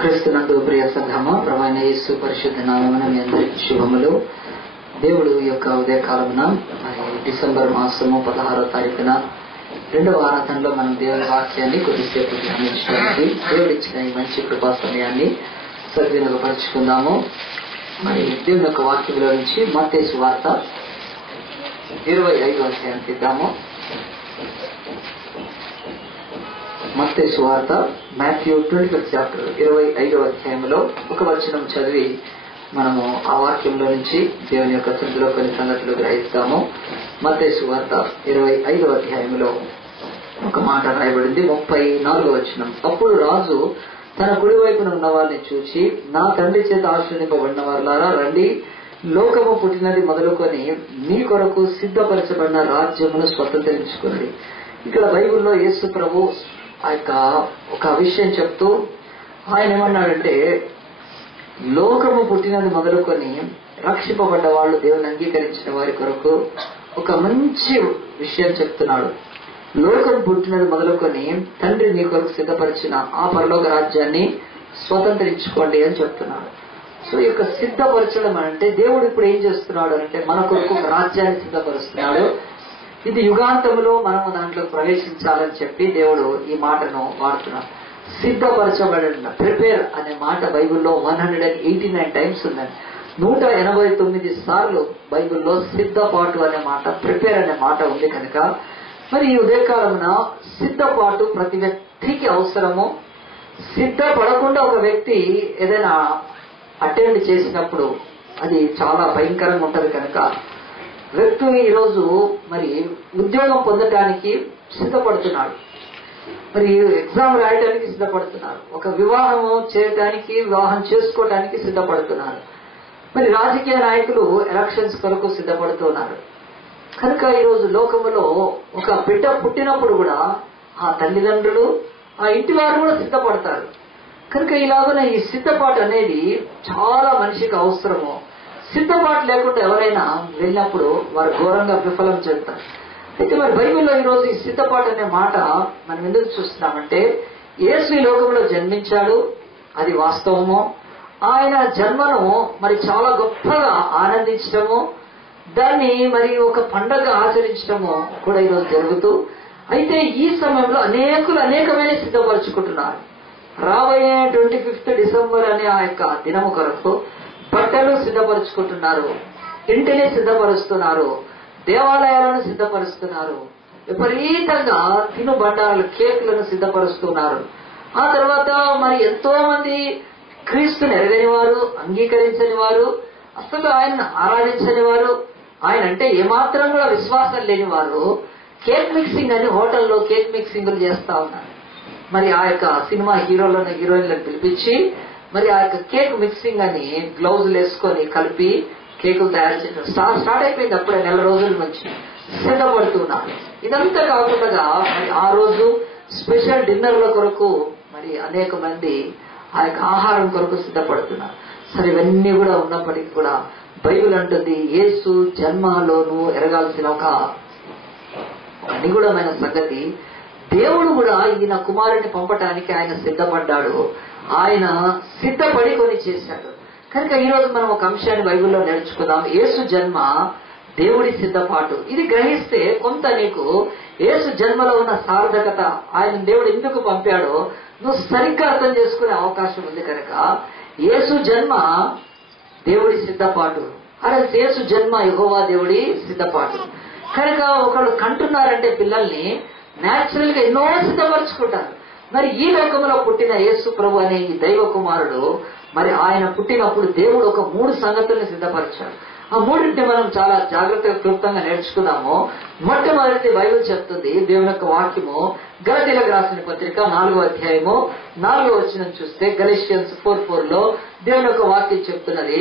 క్రీస్తునందు ప్రియ సంఘమా, ప్రభువైన యేసు పరిశుద్ధ నామమున మీ అందరికీ శుభములు. దేవుడు ఈ యొక్క ఉదయకాలమున డిసెంబర్ మాసము 16వ తారీఖున రెండవ ఆరాధనలో మనం దేవుని వాక్యాన్ని కొద్దిసేపు ధ్యానించడానికి దేవుడిచ్చిన ఈ మంచి కృపా సమయాన్ని సద్వినియోగపరుచుకుందాము. మరి దేవుని యొక్క వాక్యంలో నుంచి మత్తయి సువార్త 25వ అధ్యాయం తీద్దాము. మత్తయి సువార్త మాథ్యూ 25th చాప్టర్ 25వ అధ్యాయంలో ఒక వచనం చదివి మనము ఆ వాక్యంలో నుంచి దేవుని యొక్క సన్నిధిలో కొన్ని సంగతులు గ్రహిస్తాము. మత్తయి సువార్త 25వ అధ్యాయంలో ఒక మాట రాయబడింది. 34వ వచనం. అప్పుడు రాజు తన కుడి వైపున ఉన్న వారిని చూచి, నా తండ్రి చేత ఆశీర్వదింపబడిన వారులారా రండి, లోకము పుట్టినది మొదలుకొని మీ కొరకు సిద్ధపరచబడిన రాజ్యమును స్వతంత్రించుకున్నది. ఇక్కడ బైబిల్లో యేసు ప్రభు ఆ యొక్క ఒక విషయం చెప్తూ ఆయన ఏమన్నాడంటే, లోకము పుట్టినది మొదలుకొని రక్షింపబడ్డ వాళ్ళు, దేవుని అంగీకరించిన వారి కొరకు ఒక మంచి విషయం చెప్తున్నాడు. లోకం పుట్టినది మొదలుకొని తండ్రి నీ కొరకు సిద్ధపరిచిన ఆ పరలోక రాజ్యాన్ని స్వతంత్రించుకోండి అని చెప్తున్నాడు. సో ఈ యొక్క సిద్ధపరచడం అంటే దేవుడు ఇప్పుడు ఏం చేస్తున్నాడు అంటే మన కొరకు ఒక రాజ్యాన్ని సిద్ధపరుస్తున్నాడు. ఇది యుగాంతములో మనము దాంట్లో ప్రవేశించాలని చెప్పి దేవుడు ఈ మాటను వాడుతున్నాడు. సిద్ధపరచబడిన, ప్రిపేర్ అనే మాట బైబిల్లో 189 టైమ్స్ ఉందండి. 189 సార్లు బైబిల్లో సిద్ధపాటు అనే మాట, ప్రిపేర్ అనే మాట ఉంది. కనుక మరి ఈ ఉదయకాలమున సిద్ధపాటు ప్రతి వ్యక్తికి అవసరము. సిద్ధపడకుండా ఒక వ్యక్తి ఏదైనా అటెండ్ చేసినప్పుడు అది చాలా భయంకరంగా ఉంటది. కనుక వ్యక్తి ఈరోజు మరి ఉద్యోగం పొందటానికి సిద్ధపడుతున్నాడు, మరి ఎగ్జామ్ రాయడానికి సిద్ధపడుతున్నారు, ఒక వివాహం చేయడానికి, వివాహం చేసుకోవడానికి సిద్ధపడుతున్నారు, మరి రాజకీయ నాయకులు ఎలక్షన్స్ కొరకు సిద్ధపడుతున్నారు. కనుక ఈరోజు లోకములో ఒక బిడ్డ పుట్టినప్పుడు కూడా ఆ తల్లిదండ్రులు, ఆ ఇంటి వారు కూడా సిద్ధపడతారు. కనుక ఇలాగనే ఈ సిద్ధపాటు అనేది చాలా మనిషికి అవసరము. సిద్ధపాటు లేకుండా ఎవరైనా వెళ్ళినప్పుడు వారు ఘోరంగా విఫలం చెందుతారు. అయితే మరి బైబిల్లో ఈరోజు ఈ సిద్ధపాటు అనే మాట మనం ఎందుకు చూస్తున్నామంటే, యేసు ఈ లోకంలో జన్మించాడు, అది వాస్తవము. ఆయన జన్మను మరి చాలా గొప్పగా ఆనందించడము, దాన్ని మరి ఒక పండగ ఆచరించడము కూడా ఈరోజు జరుగుతూ, అయితే ఈ సమయంలో అనేకమైన సిద్ధపరచుకుంటున్నారు. రాబోయే 25th డిసెంబర్ అనే ఆ యొక్క దినము కొరకు బట్టలు సిద్ధపరుచుకుంటున్నారు, ఇంటిని సిద్ధపరుస్తున్నారు, దేవాలయాలను సిద్ధపరుస్తున్నారు, విపరీతంగా తినుబండారాలు, కేకులను సిద్ధపరుస్తున్నారు. ఆ తర్వాత మరి ఎంతో మంది క్రీస్తుని ఎరగని వారు, అంగీకరించని వారు, అసలు ఆయన ఆరాధించని వారు, ఆయన అంటే ఏమాత్రం కూడా విశ్వాసం లేని వారు కేక్ మిక్సింగ్ అని హోటల్లో కేక్ మిక్సింగ్లు చేస్తా ఉన్నారు. మరి ఆ యొక్క సినిమా హీరోలను, హీరోయిన్లను పిలిపించి మరి ఆ యొక్క కేక్ మిక్సింగ్ అని గ్లౌజులు వేసుకొని కలిపి కేకులు తయారు చేయడం స్టార్ట్ అయిపోయింది. అప్పుడే 4 రోజుల నుంచి సిద్ధపడుతున్నారు. ఇదంతా కాకుండా మరి ఆ రోజు స్పెషల్ డిన్నర్ల కొరకు మరి అనేక మంది ఆ యొక్క ఆహారం కొరకు సిద్ధపడుతున్నారు. సరే, ఇవన్నీ కూడా ఉన్నప్పటికీ కూడా బైబిల్ అంటుంది, యేసు జన్మలోనూ ఎరగాల్సిన ఒక నిగూఢమైన సంగతి, దేవుడు కూడా ఈయన కుమారుని పంపటానికి ఆయన సిద్ధపడ్డాడు. ఆయన సిద్ధపడి కొని చేశాడు. కనుక ఈరోజు మనం ఒక అంశాన్ని బైబిల్లో నేర్చుకుందాం. యేసు జన్మ దేవుడి సిద్ధపాటు. ఇది గ్రహిస్తే కొంత నీకు యేసు జన్మలో ఉన్న సార్థకత, ఆయన దేవుడు ఎందుకు పంపాడో నువ్వు సరిగ్గా అర్థం చేసుకునే అవకాశం ఉంది. కనుక యేసు జన్మ దేవుడి సిద్ధపాటు, అరే యేసు జన్మ యెహోవా దేవుడి సిద్ధపాటు. కనుక ఒకళ్ళు కంటున్నారంటే పిల్లల్ని న్యాచురల్ గా ఎన్నో సిద్ధపరచుకుంటారు. మరి ఈ లోకంలో పుట్టిన యేసు ప్రభు అనే ఈ దైవ కుమారుడు, మరి ఆయన పుట్టినప్పుడు దేవుడు ఒక 3 సంగతుల్ని సిద్ధపరిచాడు. ఆ 3ని మనం చాలా జాగ్రత్తగా క్లుప్తంగా నేర్చుకున్నాము. మొట్టమొదటి బైబిల్ చెప్తుంది, దేవుని యొక్క వాక్యము గలతీయులకు రాసిన పత్రిక 4వ అధ్యాయము 4వ వచనం చూస్తే, గలషియన్స్ 4:4లో దేవుని యొక్క వాక్యం చెప్తున్నది.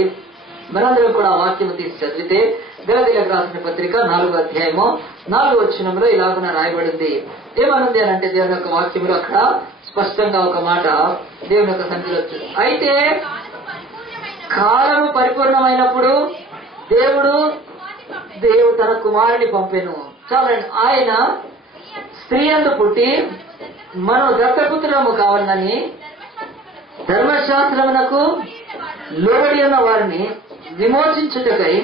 మనందరం కూడా ఆ వాక్యము తీసి చదివితే గలతీయులకు రాసిన పత్రిక 4వ అధ్యాయము 4వ వచనంలో ఇలాగున రాయబడింది. ఏమనుంది అని అంటే, దేవుని యొక్క వాక్యంలో అక్కడ స్పష్టంగా ఒక మాట దేవుని యొక్క సన్నిధిలో వచ్చింది. అయితే కాలము పరిపూర్ణమైనప్పుడు దేవుడు తన కుమారుని పంపెను. చాలండి, ఆయన స్త్రీ యందు పుట్టి మనం దత్తపుత్రులము కావాలని ధర్మశాస్త్రమునకు లోబడి ఉన్న వారిని విమోచించుటకై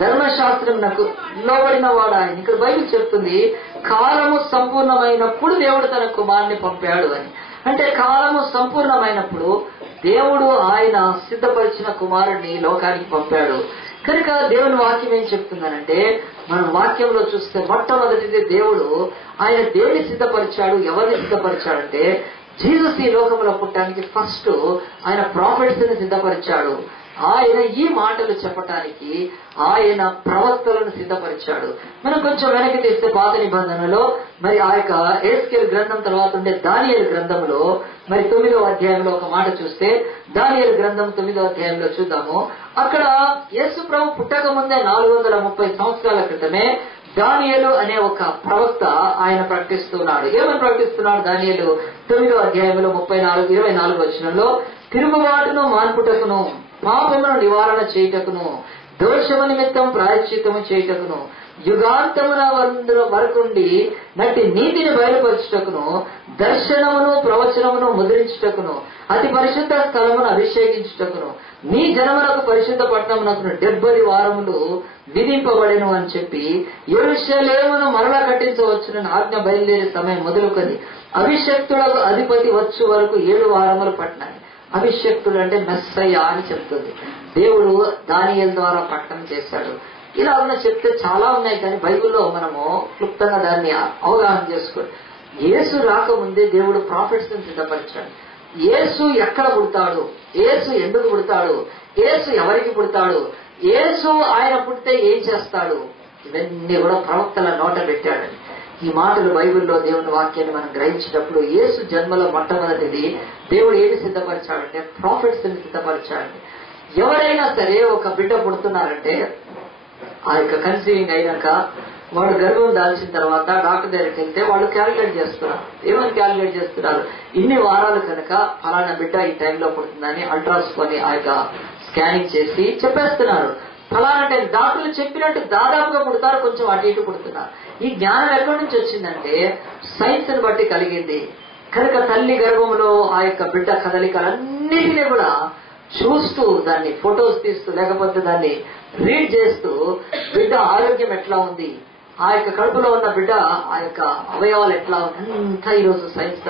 ధర్మశాస్త్రమునకు లోబడిన వాడు ఆయన. ఇక్కడ బైబిల్ చెప్తుంది కాలము సంపూర్ణమైనప్పుడు దేవుడు తన కుమారుని పంపాడు అని. అంటే కాలము సంపూర్ణమైనప్పుడు దేవుడు ఆయన సిద్ధపరిచిన కుమారుడిని లోకానికి పంపాడు. కనుక దేవుని వాక్యం ఏం చెప్తుందనంటే, మనం వాక్యంలో చూస్తే మొట్టమొదటిది దేవుడు ఆయన దేన్ని సిద్ధపరిచాడు, ఎవరిని సిద్ధపరిచాడంటే జీసస్ ఈ లోకంలో పుట్టడానికి ఫస్ట్ ఆయన ప్రాఫిట్స్ ని సిద్ధపరిచాడు. ఆయన ఈ మాటలు చెప్పటానికి ఆయన ప్రవక్తలను సిద్ధపరిచాడు. మనం కొంచెం వెనక్కి తీస్తే పాత నిబంధనలో మరి ఆ యొక్క ఎహెజ్కేలు గ్రంథం తర్వాత ఉండే దానియేలు గ్రంథంలో మరి 9వ అధ్యాయంలో ఒక మాట చూస్తే, దానియేలు గ్రంథం 9వ అధ్యాయంలో చూద్దాము. అక్కడ యేసు ప్రభు పుట్టక ముందే 430 సంవత్సరాల క్రితమే దానియేలు అనే ఒక ప్రవక్త ఆయన ప్రకటిస్తున్నాడు. ఏమని ప్రకటిస్తున్నాడు? దానియేలు 9వ అధ్యాయంలో 24 వచనంలో, తిరుగుబాటును మాన్పుటకును, పాపమును నివారణ చేయుటకును, దోషము నిమిత్తం ప్రాయశ్చిత్తము చేయుటకును, యుగాంతమున వరకుండి నటి నీతిని బయలుపరచుటకును, దర్శనమును ప్రవచనమును ముద్రించుటకును, అతి పరిశుద్ధ స్థలమును అభిషేకించుటకును, నీ జనమునకు పరిశుద్ధ పట్టణమునకు 70 వారములు విధింపబడెను అని చెప్పి యెరూషలేమును మరలా కట్టించవచ్చునని ఆజ్ఞ బయలుదేరే సమయం మొదలుకొని అభిషక్తులకు అధిపతి వచ్చు వరకు 7 వారములు పట్టినాయి. అభిషక్తుడు అంటే మెస్సయ్య అని చెప్తుంది. దేవుడు దానియేలు ద్వారా ప్రకటన చేశాడు. ఇలా ఉన్న చెప్తే చాలా ఉన్నాయి, కానీ బైబిల్లో మనము క్లుప్తంగా దాన్ని అవగాహన చేసుకోండి. యేసు రాకముందే దేవుడు ప్రాఫిట్స్ ని సిద్ధపరిచాడు. యేసు ఎక్కడ పుడతాడు, యేసు ఎందుకు పుడతాడు, యేసు ఎవరికి పుడతాడు, యేసు ఆయన పుడితే ఏం చేస్తాడు, ఇవన్నీ కూడా ప్రవక్తల నోట పెట్టాడని. ఈ మాటలు బైబిల్లో దేవుని వాక్యాన్ని మనం గ్రహించేటప్పుడు యేసు జన్మలో మొట్టమొదటిది దేవుడు ఏమి సిద్ధపరిచాడంటే ప్రాఫిట్స్ ని సిద్ధపరిచాడండి. ఎవరైనా సరే ఒక బిడ్డ పుడుతున్నారంటే ఆ యొక్క కన్సీవింగ్ అయినాక వాడు గర్భం దాల్చిన తర్వాత డాక్టర్ దగ్గరికి వెళ్తే వాళ్ళు క్యాలిక్యులేట్ చేస్తున్నారు. ఏమని క్యాలిక్యులేట్ చేస్తున్నారు? ఇన్ని వారాలు కనుక ఫలానా బిడ్డ ఈ టైంలో పుడుతుందని అల్ట్రాస్కొని ఆ యొక్క స్కానింగ్ చేసి చెప్పేస్తున్నారు. ఫలానా టైం డాక్టర్లు చెప్పినట్టు దాదాపుగా పుడతారు, కొంచెం అటు ఇటు పుడుతున్నారు. ఈ జ్ఞానం ఎక్కడి నుంచి వచ్చిందంటే సైన్స్ ని బట్టి కలిగింది. కనుక తల్లి గర్భంలో ఆ యొక్క బిడ్డ కదలికలన్నిటినీ కూడా చూస్తూ, దాన్ని ఫొటోస్ తీస్తూ, లేకపోతే దాన్ని రీడ్ చేస్తూ బిడ్డ ఆరోగ్యం ఎట్లా ఉంది, ఆ యొక్క కడుపులో ఉన్న బిడ్డ ఆ యొక్క అవయవాలు ఎట్లా ఉంది అంతా ఈరోజు సైన్స్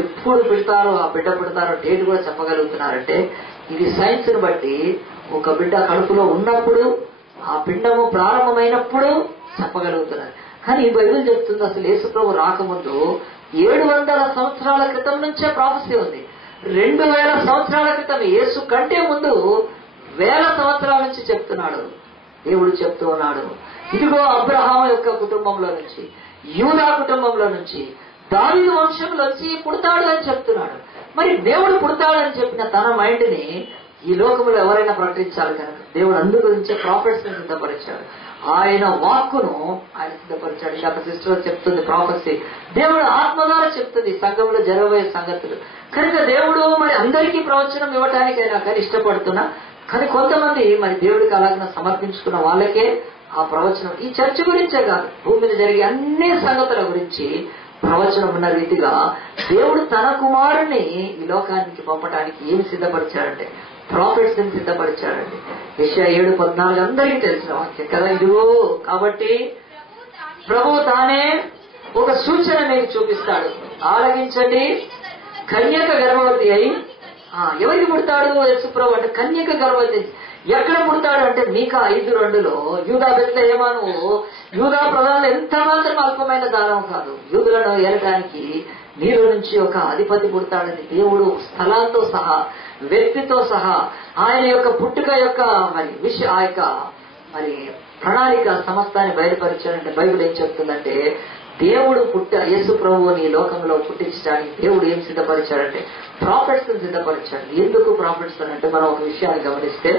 ఎప్పుడు పుడతారో ఆ బిడ్డ పుడతారో డేట్ కూడా చెప్పగలుగుతున్నారంటే ఇది సైన్స్ ని బట్టి ఒక బిడ్డ కడుపులో ఉన్నప్పుడు ఆ పిండము ప్రారంభమైనప్పుడు చెప్పగలుగుతున్నారు. కానీ ఈ బైబిల్ చెప్తుంది అసలు యేసు ప్రభు రాకముందు 700 సంవత్సరాల క్రితం నుంచే ప్రాఫెసీ ఉంది. 2000 సంవత్సరాల క్రితం యేసు కంటే ముందు 1000 సంవత్సరాల నుంచి చెప్తున్నాడు. దేవుడు చెప్తూ ఉన్నాడు, ఇదిగో అబ్రహాం యొక్క కుటుంబంలో నుంచి, యూదా కుటుంబంలో నుంచి, దావీదు వంశంలోంచి పుడతాడు అని చెప్తున్నాడు. మరి దేవుడు పుడతాడని చెప్పిన తన మైండ్ ని ఈ లోకంలో ఎవరైనా ప్రకటించాలి కనుక దేవుడు అందు గురించే ప్రాఫిట్స్ ని సిద్ధపరిచాడు. ఆయన వాక్కును ఆయన సిద్ధపరిచాడు. ఇందాక సిస్టర్ చెప్తుంది ప్రాఫెసీ, దేవుడు ఆత్మ ద్వారా చెప్తుంది సంఘంలో జరగబోయే సంగతులు. కనుక దేవుడు మరి అందరికీ ప్రవచనం ఇవ్వటానికైనా కానీ ఇష్టపడుతున్నా, కానీ కొంతమంది మరి దేవుడికి అలాగే సమర్పించుకున్న వాళ్ళకే ఆ ప్రవచనం ఈ చర్చ గురించే కాదు, భూమి మీద జరిగే అన్ని సంగతుల గురించి ప్రవచనం ఉన్న రీతిగా దేవుడు తన కుమారుణ్ణి ఈ లోకానికి పంపడానికి ఏమి సిద్ధపరిచాడంటే ప్రాఫిట్స్ ని సిద్ధపరిచాడండి. యెషయా 7:14 అందరికీ తెలిసిన వాక్యం కదా. ఇదిగో కాబట్టి ప్రభువు తానే ఒక సూచన మీకు చూపిస్తాడు, ఆలకించండి. కన్యక గర్భవతి అయి ఎవరికి పుడతాడు యేసు ప్రభు అంటే కన్యక గర్భవతి. ఎక్కడ పుడతాడు అంటే మీకా 5:2 యూదా బెత్లెహేము, యూదా ప్రధానులు ఎంత మాత్రం అల్పమైన దానం కాదు, యూదులను ఏలడానికి నీలో నుంచి ఒక అధిపతి పుడతాడని దేవుడు స్థలాలతో సహా వ్యక్తితో సహా ఆయన యొక్క పుట్టుక యొక్క మరి ఆ యొక్క మరి ప్రణాళిక సమస్తాన్ని బయలుపరిచాడంటే బైబిల్ ఏం చెప్తుందంటే దేవుడు యేసు ప్రభువుని లోకంలో పుట్టించడానికి దేవుడు ఏం సిద్ధపరిచాడంటే ప్రాఫిట్స్ ని సిద్ధపరిచాడు. ఎందుకు ప్రాఫిట్స్ అంటే మనం ఒక విషయాన్ని గమనిస్తే,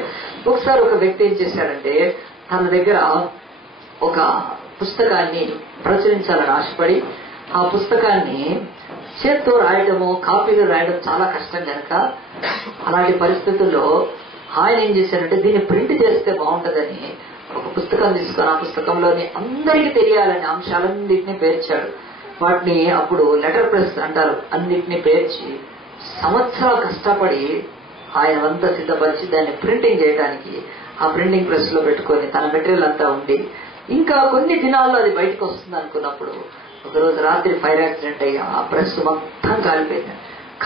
ఒకసారి ఒక వ్యక్తి ఏం చేశాడంటే తన దగ్గర ఒక పుస్తకాన్ని ప్రచురించాలని ఆశపడి ఆ పుస్తకాన్ని చేత్తో రాయడము, కాపీలు రాయడం చాలా కష్టం కనుక అలాంటి పరిస్థితుల్లో ఆయన ఏం చేశారంటే దీన్ని ప్రింట్ చేస్తే బాగుంటదని ఒక పుస్తకం తీసుకొని ఆ పుస్తకంలోని అందరికీ తెలియాలని అంశాలన్నింటినీ పేర్చాడు. వాటిని అప్పుడు లెటర్ ప్రెస్ అంటారు, అన్నింటినీ పేర్చి సంవత్సరాలు కష్టపడి ఆయన అంతా సిద్ధపరిచి దాన్ని ప్రింటింగ్ చేయడానికి ఆ ప్రింటింగ్ ప్రెస్ లో పెట్టుకొని తన మెటీరియల్ అంతా ఉండి ఇంకా కొన్ని దినాల్లో అది బయటకు వస్తుంది అనుకున్నప్పుడు ఒకరోజు రాత్రి ఫైర్ యాక్సిడెంట్ అయ్యి ఆ ప్రెస్ మొత్తం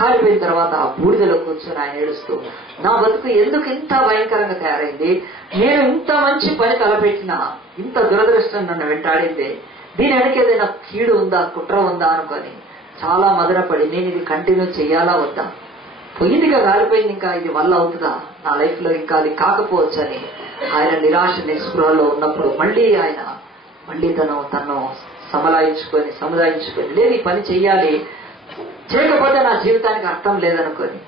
కాలిపోయిన తర్వాత ఆ బూడిదలో కూర్చొని ఆయన ఏడుస్తూ, నా బతుకు ఎందుకు ఇంత భయంకరంగా తయారైంది, నేను ఇంత మంచి పని తలపెట్టినా ఇంత దురదృష్టం నన్ను వెంటాడింది, దీని వెనక ఏదైనా కీడు ఉందా, కుట్ర ఉందా అనుకొని చాలా మదనపడి నేను ఇది కంటిన్యూ చెయ్యాలా వద్దా, పొయ్యిదిగా కాలిపోయింది, ఇంకా ఇది వల్ల అవుతుందా నా లైఫ్ లో, ఇంకా అది కాకపోవచ్చు అని ఆయన నిరాశ నిస్పృహలో ఉన్నప్పుడు మళ్ళీ తను సముదాయించుకొని లేదు ఈ పని చెయ్యాలి, చేయకపోతే నా జీవితానికి అర్థం లేదనుకొని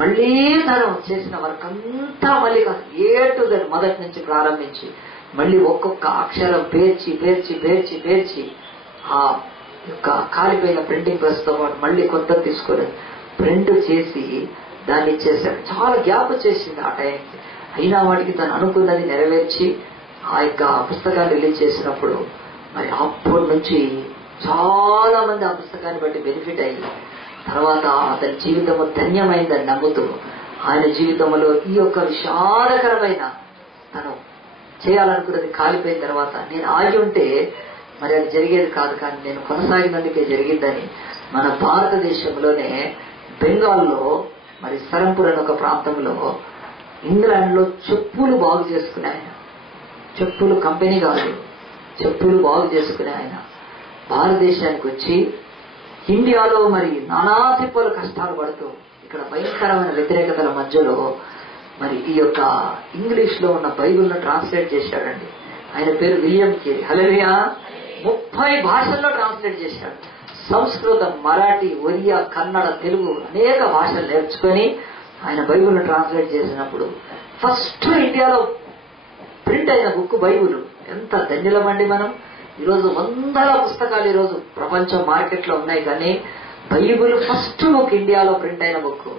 మళ్ళీ తను చేసిన వర్క్ అంతా మళ్ళీ మొదటి నుంచి ప్రారంభించి మళ్ళీ ఒక్కొక్క అక్షరం పేర్చి ఆ యొక్క కాలిపోయిన ప్రింటింగ్ ప్రెస్ తో పాటు మళ్ళీ కొత్త తీసుకొని ప్రింట్ చేసి దాన్ని ఇచ్చేసాడు. చాలా గ్యాప్ చేసింది ఆ టైంకి. అయినా వాటికి తను అనుకున్నది నెరవేర్చి ఆ యొక్క పుస్తకాన్ని రిలీజ్ చేసినప్పుడు మరి అప్పటి నుంచి చాలా మంది ఆ పుస్తకాన్ని బట్టి బెనిఫిట్ అయ్యి తర్వాత అతని జీవితము ధన్యమైందని నమ్ముతూ ఆయన జీవితంలో ఈ యొక్క విషాదకరమైన తను చేయాలనుకున్నది కాలిపోయిన తర్వాత నేను ఆగి ఉంటే మరి అది జరిగేది కాదు, కానీ నేను కొనసాగినందుకే జరిగిందని మన భారతదేశంలోనే బెంగాల్లో మరి సరంపూర్ అనే ఒక ప్రాంతంలో ఇంగ్లాండ్ లో చెప్పులు బాగు చేసుకునే ఆయన, చెప్పులు కంపెనీ కాదు, చెప్పులు బాగు చేసుకునే ఆయన భారతదేశానికి వచ్చి ఇండియాలో మరి నానా తిప్పలు కష్టాలు పడుతూ ఇక్కడ భయంకరమైన వ్యతిరేకతల మధ్యలో మరి ఈ యొక్క ఇంగ్లీష్ లో ఉన్న బైబిల్ ను ట్రాన్స్లేట్ చేశాడండి. ఆయన పేరు విలియం కేరీ. హల్లెలూయా. 30 భాషల్లో ట్రాన్స్లేట్ చేశాడు. సంస్కృతం, మరాఠీ, ఒరియా, కన్నడ, తెలుగు అనేక భాషలు నేర్చుకొని ఆయన బైబిల్ ను ట్రాన్స్లేట్ చేసినప్పుడు ఫస్ట్ ఇండియాలో ప్రింట్ అయిన బుక్ బైబిల్. ఎంత ధన్యులమండి మనం. ఈరోజు వందల పుస్తకాలు ఈరోజు ప్రపంచం మార్కెట్ లో ఉన్నాయి, కానీ బైబిల్ ఫస్ట్ బుక్ ఇండియాలో ప్రింట్ అయిన బుక్.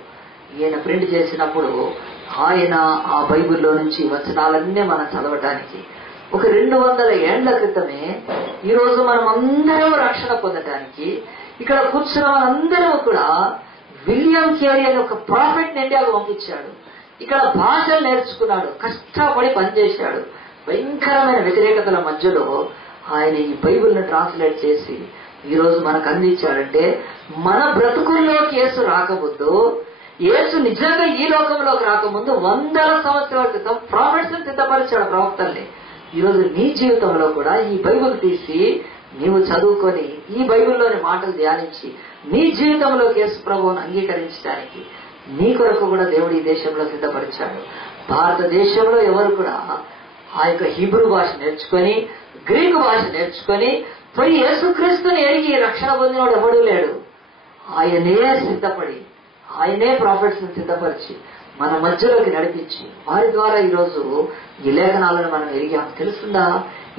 ఈయన ప్రింట్ చేసినప్పుడు ఆయన ఆ బైబిల్లో నుంచి వచనాలన్నీ మనం చదవటానికి ఒక 200 ఏండ్ల క్రితమే ఈరోజు మనం అందరం రక్షణ పొందటానికి ఇక్కడ కూర్చున్న వాళ్ళందరూ కూడా విలియం కేరీ అనే ఒక ప్రాఫిట్ ఇండియాకు పంపించాడు. ఇక్కడ భాషలు నేర్చుకున్నాడు, కష్టపడి పనిచేశాడు. భయంకరమైన వ్యతిరేకతల మధ్యలో ఆయన ఈ బైబిల్ ను ట్రాన్స్లేట్ చేసి ఈ రోజు మనకు అందించాడంటే మన బ్రతుకుల్లోకి యేసు రాకముందు, యేసు నిజంగా ఈ లోకంలోకి రాకముందు 100 సంవత్సరాల క్రితం ప్రాఫిట్స్ ని సిద్ధపరిచాడు, ప్రవక్తల్ని. ఈ రోజు నీ జీవితంలో కూడా ఈ బైబిల్ తీసి నీవు చదువుకొని ఈ బైబిల్లోని మాటలు ధ్యానించి నీ జీవితంలోకి యేసు ప్రభువును అంగీకరించడానికి నీ కొరకు కూడా దేవుడు ఈ దేశంలో సిద్ధపరిచాడు. భారతదేశంలో ఎవరు కూడా ఆ యొక్క హీబ్రూ భాష నేర్చుకొని గ్రీకు భాష నేర్చుకొని పోయి యేసుక్రీస్తుని ఎరిగి రక్షణ పొందినవాడు ఎవడూ లేడు. ఆయనే సిద్ధపడి ఆయనే ప్రాఫిట్స్ ని సిద్ధపరిచి మన మధ్యలోకి నడిపించి వారి ద్వారా ఈరోజు ఈ లేఖనాలను మనం ఎరిగాం. తెలుస్తుందా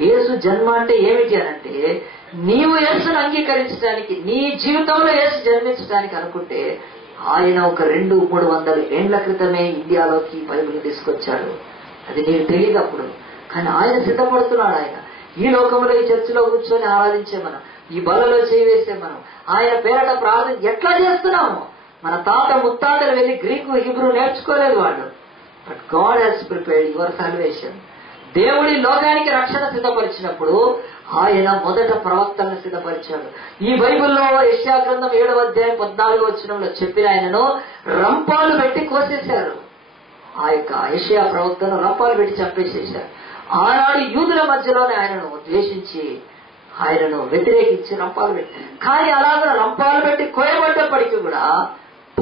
యేసు జన్మ అంటే ఏమిటి అనంటే, నీవు యేసును అంగీకరించడానికి, నీ జీవితంలో యేసు జన్మించడానికి అనుకుంటే ఆయన ఒక 200-300 ఏండ్ల క్రితమే ఇండియాలోకి బైబిల్ తీసుకొచ్చాడు. అది నీకు తెలియదు అప్పుడు, కానీ ఆయన సిద్ధపడుతున్నాడు. ఆయన ఈ లోకంలో ఈ చర్చిలో కూర్చొని ఆరాధించే మనం, ఈ బలలో చేయివేసే మనం, ఆయన పేరట ప్రార్థన ఎట్లా చేస్తున్నాము? మన తాత ముత్తాతలు వెళ్ళి గ్రీకు హీబ్రూ నేర్చుకోలేదు వాళ్ళు. But God he's prepared your salvation. దేవుడి లోకానికి రక్షణ సిద్ధపరిచినప్పుడు ఆయన మొదట ప్రవక్తలను సిద్ధపరిచాడు. ఈ బైబిల్లో యెషయా గ్రంథం 7వ అధ్యాయం 14వ వచనంలో చెప్పిన ఆయనను రంపాలు పెట్టి కోసేశారు. ఆ యొక్క యెషయా ప్రవక్తను రంపాలు పెట్టి చంపేసేశారు. ఆనాడు యూదుల మధ్యలోనే ఆయనను ద్వేషించి ఆయనను వ్యతిరేకించి రంపాలు పెట్టి, కానీ అలాగే రంపాలు పెట్టి కోయబడ్డప్పటికీ కూడా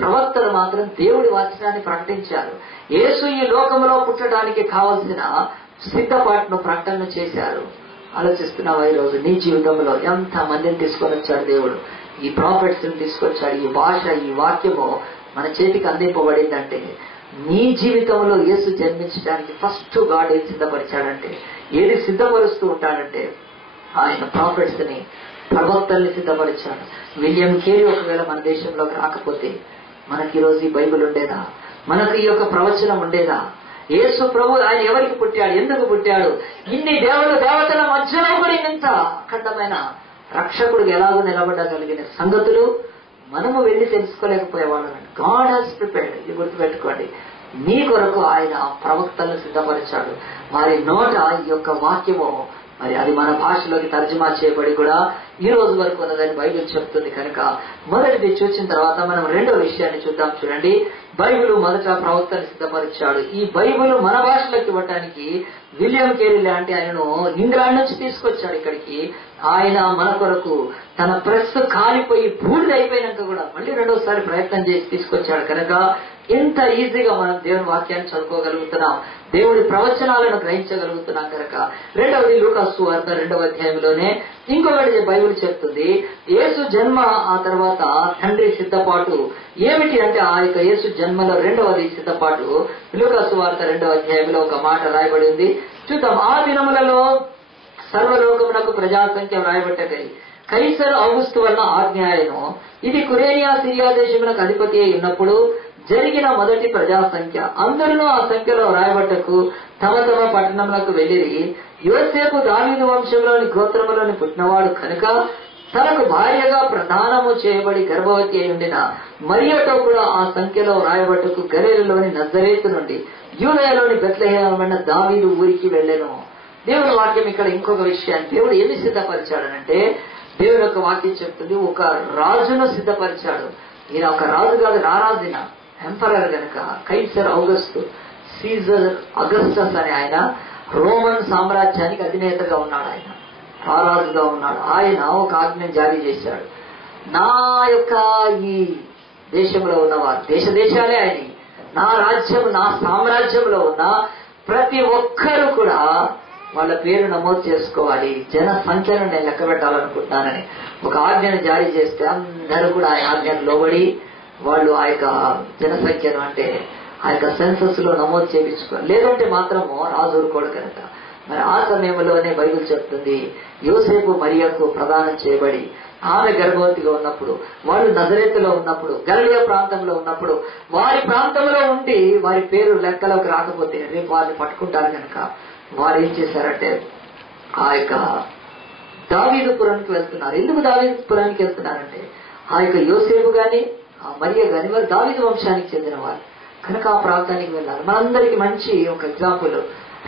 ప్రవక్తలు మాత్రం దేవుడి వచనాన్ని ప్రకటించారు. యేసు ఈ లోకంలో పుట్టడానికి కావలసిన సిద్ధపాటును ప్రకటన చేశారు. ఆలోచిస్తున్నావా ఈరోజు నీ జీవితంలో ఎంత మందిని తీసుకొని వచ్చాడు దేవుడు? ఈ ప్రాఫిట్స్ ని తీసుకొచ్చాడు. ఈ భాష, ఈ వాక్యము మన చేతికి అందింపబడిందంటే నీ జీవితంలో యేసు జన్మించడానికి ఫస్ట్ గాడ్ ఏది సిద్ధపరిచాడంటే, ఏది సిద్ధపరుస్తూ ఉంటాడంటే ఆయన ప్రాఫిట్స్ ని, ప్రవక్తల్ని సిద్ధపరిచాడు. విలియం కేరీ ఒకవేళ మన దేశంలోకి రాకపోతే మనకి ఈరోజు ఈ బైబిల్ ఉండేదా? మనకు ఈ యొక్క ప్రవచనం ఉండేదా? యేసు ప్రభు ఆయన ఎవరికి పుట్టాడు, ఎందుకు పుట్టాడు, ఇన్ని దేవతల మధ్యలో కూడా ఇంత అఖండమైన రక్షకుడు ఎలాగో నిలబడగలిగిన సంగతులు మనము వెళ్ళి తెలుసుకోలేకపోయేవాళ్ళం. God has prepared. ఇది గుర్తుపెట్టుకోండి. మీ కొరకు ఆయన ప్రవక్తలను సిద్ధపరిచాడు. వారి నోట ఈ యొక్క వాక్యము మరి అది మన భాషలోకి తర్జుమా చేయబడి కూడా ఈ రోజు వరకు ఉన్నదని బైబిల్ చెప్తుంది. కనుక మొదటిది చూసిన తర్వాత మనం రెండో విషయాన్ని చూద్దాం. చూడండి, బైబిల్ మొదట ప్రవక్తను సిద్ధపరిచాడు. ఈ బైబిల్ మన భాషలోకి ఇవ్వటానికి విలియం కేరీ లాంటి ఆయనను ఇంగ్లాండ్ నుంచి తీసుకొచ్చాడు ఇక్కడికి. ఆయన మన కొరకు తన ప్రెస్ కాలిపోయి బూడిద అయిపోయినాక కూడా మళ్ళీ రెండోసారి ప్రయత్నం చేసి తీసుకొచ్చాడు. కనుక ఎంత ఈజీగా మనం దేవుని వాక్యాన్ని చదువుకోగలుగుతున్నాం, దేవుడి ప్రవచనాలను గ్రహించగలుగుతున్నాం. కనుక రెండవది లూకాసు సువార్త 2వ అధ్యాయంలోనే ఇంకొకటి బైబిల్ చెప్తుంది. యేసు జన్మ ఆ తర్వాత తండ్రి సిద్ధపాటు ఏమిటి అంటే ఆ యొక్క యేసు జన్మలో రెండవది సిద్ధపాటు. లూకాసు సువార్త 2వ అధ్యాయంలో ఒక మాట రాయబడి ఉంది. చూద్దాం. ఆ దినములలో సర్వలోకమునకు ప్రజాసంఖ్య వ్రాయబట్టగై కైసరు ఔగుస్తు వలన ఆజ్ఞాయను. ఇది కురేనియా సిరియా దేశమునకు అధిపతి అయి ఉన్నప్పుడు జరిగిన మొదటి ప్రజాసంఖ్య. అందరూ ఆ సంఖ్యలో వ్రాయబట్టకు తమ తమ పట్టణములకు వెళ్లిరి. యోసేపు దావీదు వంశంలోని గోత్రములోని పుట్టినవాడు కనుక తనకు భార్యగా ప్రదానము చేయబడి గర్భవతి అయి ఉండిన మరియతో కూడా ఆ సంఖ్యలో వ్రాయబట్టకు గలిలయలోని నజరేతు నుండి యూదయలోని బెత్లెహేమున దావీదు ఊరికి వెళ్ళెను. దేవుని వాక్యం ఇక్కడ ఇంకొక విషయాన్ని దేవుడు ఏమి సిద్ధపరిచాడనంటే, దేవుని యొక్క వాక్యం చెప్తుంది ఒక రాజును సిద్ధపరిచాడు. ఈయన ఒక రాజు కాదు, రారాజిన ఎంపరర్ గనక కైసర్ ఔగస్తు సీజర్ అగస్టస్ అనే ఆయన రోమన్ సామ్రాజ్యానికి అధినేతగా ఉన్నాడు. ఆయన రారాజుగా ఉన్నాడు. ఆయన ఒక ఆజ్ఞ జారీ చేశాడు. నా యొక్క ఈ దేశంలో ఉన్నవారు, దేశాలే ఆయన, నా రాజ్యం నా సామ్రాజ్యంలో ఉన్న ప్రతి ఒక్కరూ కూడా వాళ్ళ పేరు నమోదు చేసుకోవాలి, జన సంఖ్యను నేను లెక్క పెట్టాలనుకుంటున్నానని ఒక ఆజ్ఞను జారీ చేస్తే అందరూ కూడా ఆ ఆజ్ఞను లోబడి వాళ్ళు ఆ యొక్క జనసంఖ్యను అంటే ఆ యొక్క సెన్సస్ లో నమోదు చేయించుకోవాలి. లేదంటే మాత్రము రాజు ఊరుకోడు కనుక మరి ఆ సమయంలోనే బైబిల్ చెప్తుంది యోసేపు మరియకు ప్రదానం చేయబడి ఆమె గర్భవతిగా ఉన్నప్పుడు, వాళ్ళు నజరేతులో ఉన్నప్పుడు, గలిలయ ప్రాంతంలో ఉన్నప్పుడు, వారి ప్రాంతంలో ఉండి వారి పేరు లెక్కలోకి రాకపోతే రేపు వారిని పట్టుకుంటారు కనుక వారు ఏం చేశారంటే ఆ యొక్క దావీదుపురానికి వెళ్తున్నారు. ఎందుకు దావీదుపురానికి వెళ్తున్నారంటే ఆ యొక్క యోసేపు గాని ఆ మరియ గాని వారు దావీదు వంశానికి చెందిన వారు కనుక ఆ ప్రాంతానికి వెళ్ళాలి. మనందరికి మంచి ఒక ఎగ్జాంపుల్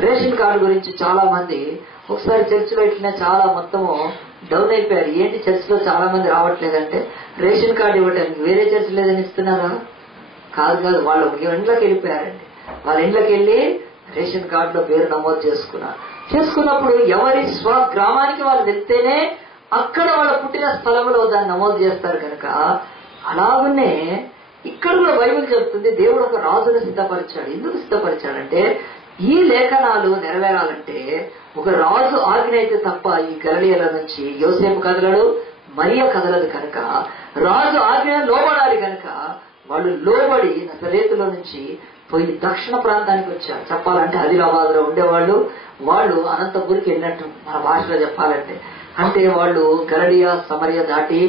రేషన్ కార్డు గురించి చాలా మంది ఒకసారి చర్చిలో ఇట్లా చాలా మొత్తము డౌన్ అయిపోయారు. ఏంటి చర్చిలో చాలా మంది రావట్లేదంటే రేషన్ కార్డు ఇవ్వటానికి వేరే చర్చ లేదని ఇస్తున్నారా? కాదు, వాళ్ళు ఇంట్లోకి వెళ్ళిపోయారండి. వాళ్ళ ఇంట్లోకి వెళ్ళి రేషన్ కార్డులో పేరు నమోదు చేసుకున్నప్పుడు ఎవరి స్వగ్రామానికి వాళ్ళు వెళ్తేనే అక్కడ వాళ్ళ పుట్టిన స్థలంలో దాన్ని నమోదు చేస్తారు. కనుక అలాగనే ఇక్కడ కూడా బైబిల్ చెప్తుంది దేవుడు ఒక రాజును సిద్ధపరిచాడు. ఎందుకు సిద్ధపరిచాడంటే ఈ లేఖనాలు నెరవేరాలంటే ఒక రాజు ఆజ్ఞ అయితే తప్ప ఈ గలిలయల నుంచి యోసేపు కదలడు, మరియ కదలదు. కనుక రాజు ఆజ్ఞ లోబడాలి. కనుక వాళ్ళు లోబడి నజరేతులో నుంచి పోయి దక్షిణ ప్రాంతానికి వచ్చారు. చెప్పాలంటే ఆదిలాబాద్ లో ఉండేవాళ్ళు, వాళ్ళు అనంతపురికి వెళ్ళినట్టు మన భాషలో చెప్పాలంటే. అంటే వాళ్ళు గలిలయ సమరయ దాటి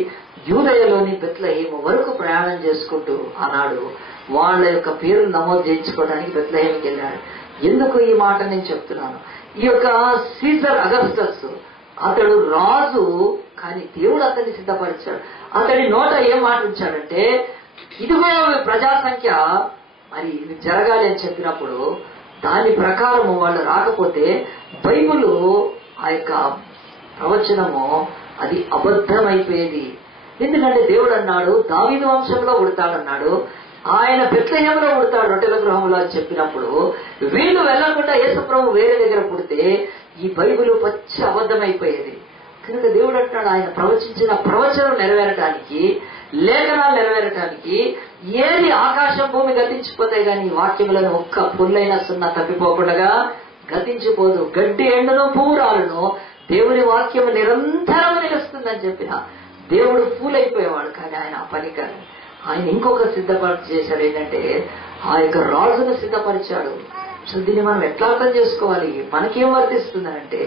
యూదయలోని బెత్లెహేము వరకు ప్రయాణం చేసుకుంటూ ఆనాడు వాళ్ళ యొక్క పేరును నమోదు చేయించుకోవడానికి బెత్లెహేముకి వెళ్ళాడు. ఎందుకు ఈ మాట నేను చెప్తున్నాను, ఈ యొక్క సీజర్ అగస్టస్ అతడు రాజు, కానీ దేవుడు అతన్ని సిద్ధపరిచాడు. అతడి నోట ఏం మాట ఉంచాడంటే ఇదిగో ప్రజాసంఖ్య మరి ఇది జరగాలి అని చెప్పినప్పుడు దాని ప్రకారము వాళ్ళు రాకపోతే బైబిల్ ఆ యొక్క ప్రవచనము అది అబద్ధమైపోయేది. ఎందుకంటే దేవుడు అన్నాడు దావీదు వంశంలో ఉడతాడన్నాడు, ఆయన బెత్లెహేములో ఉడతాడు రొట్టెల గృహంలో అని చెప్పినప్పుడు వీళ్ళు వెళ్లకుండా యేసుప్రభు వేరే దగ్గర పుడితే ఈ బైబిల్ పచ్చి అబద్ధమైపోయేది. కనుక దేవుడు అంటున్నాడు ఆయన ప్రవచించిన ప్రవచనం నెరవేరటానికి, లేఖనాలు నెరవేరటానికి ఏది ఆకాశం భూమి గతించిపోతాయి కానీ ఈ వాక్యములను ఒక్క పుల్లైన సున్నా తప్పిపోకుండా గతించిపోదు. గడ్డి ఎండును పువ్వు రాలును దేవుని వాక్యం నిరంతరం నిలుస్తుందని చెప్పిన దేవుడు పూలైపోయేవాడు. కానీ ఆయన ఆ పని కాదు, ఆయన ఇంకొక సిద్ధపరిచి చేశాడు. ఏంటంటే ఆ యొక్క రాజును సిద్ధపరిచాడు. సో దీన్ని మనం ఎట్లా అర్థం చేసుకోవాలి, మనకేం వర్తిస్తుందనంటే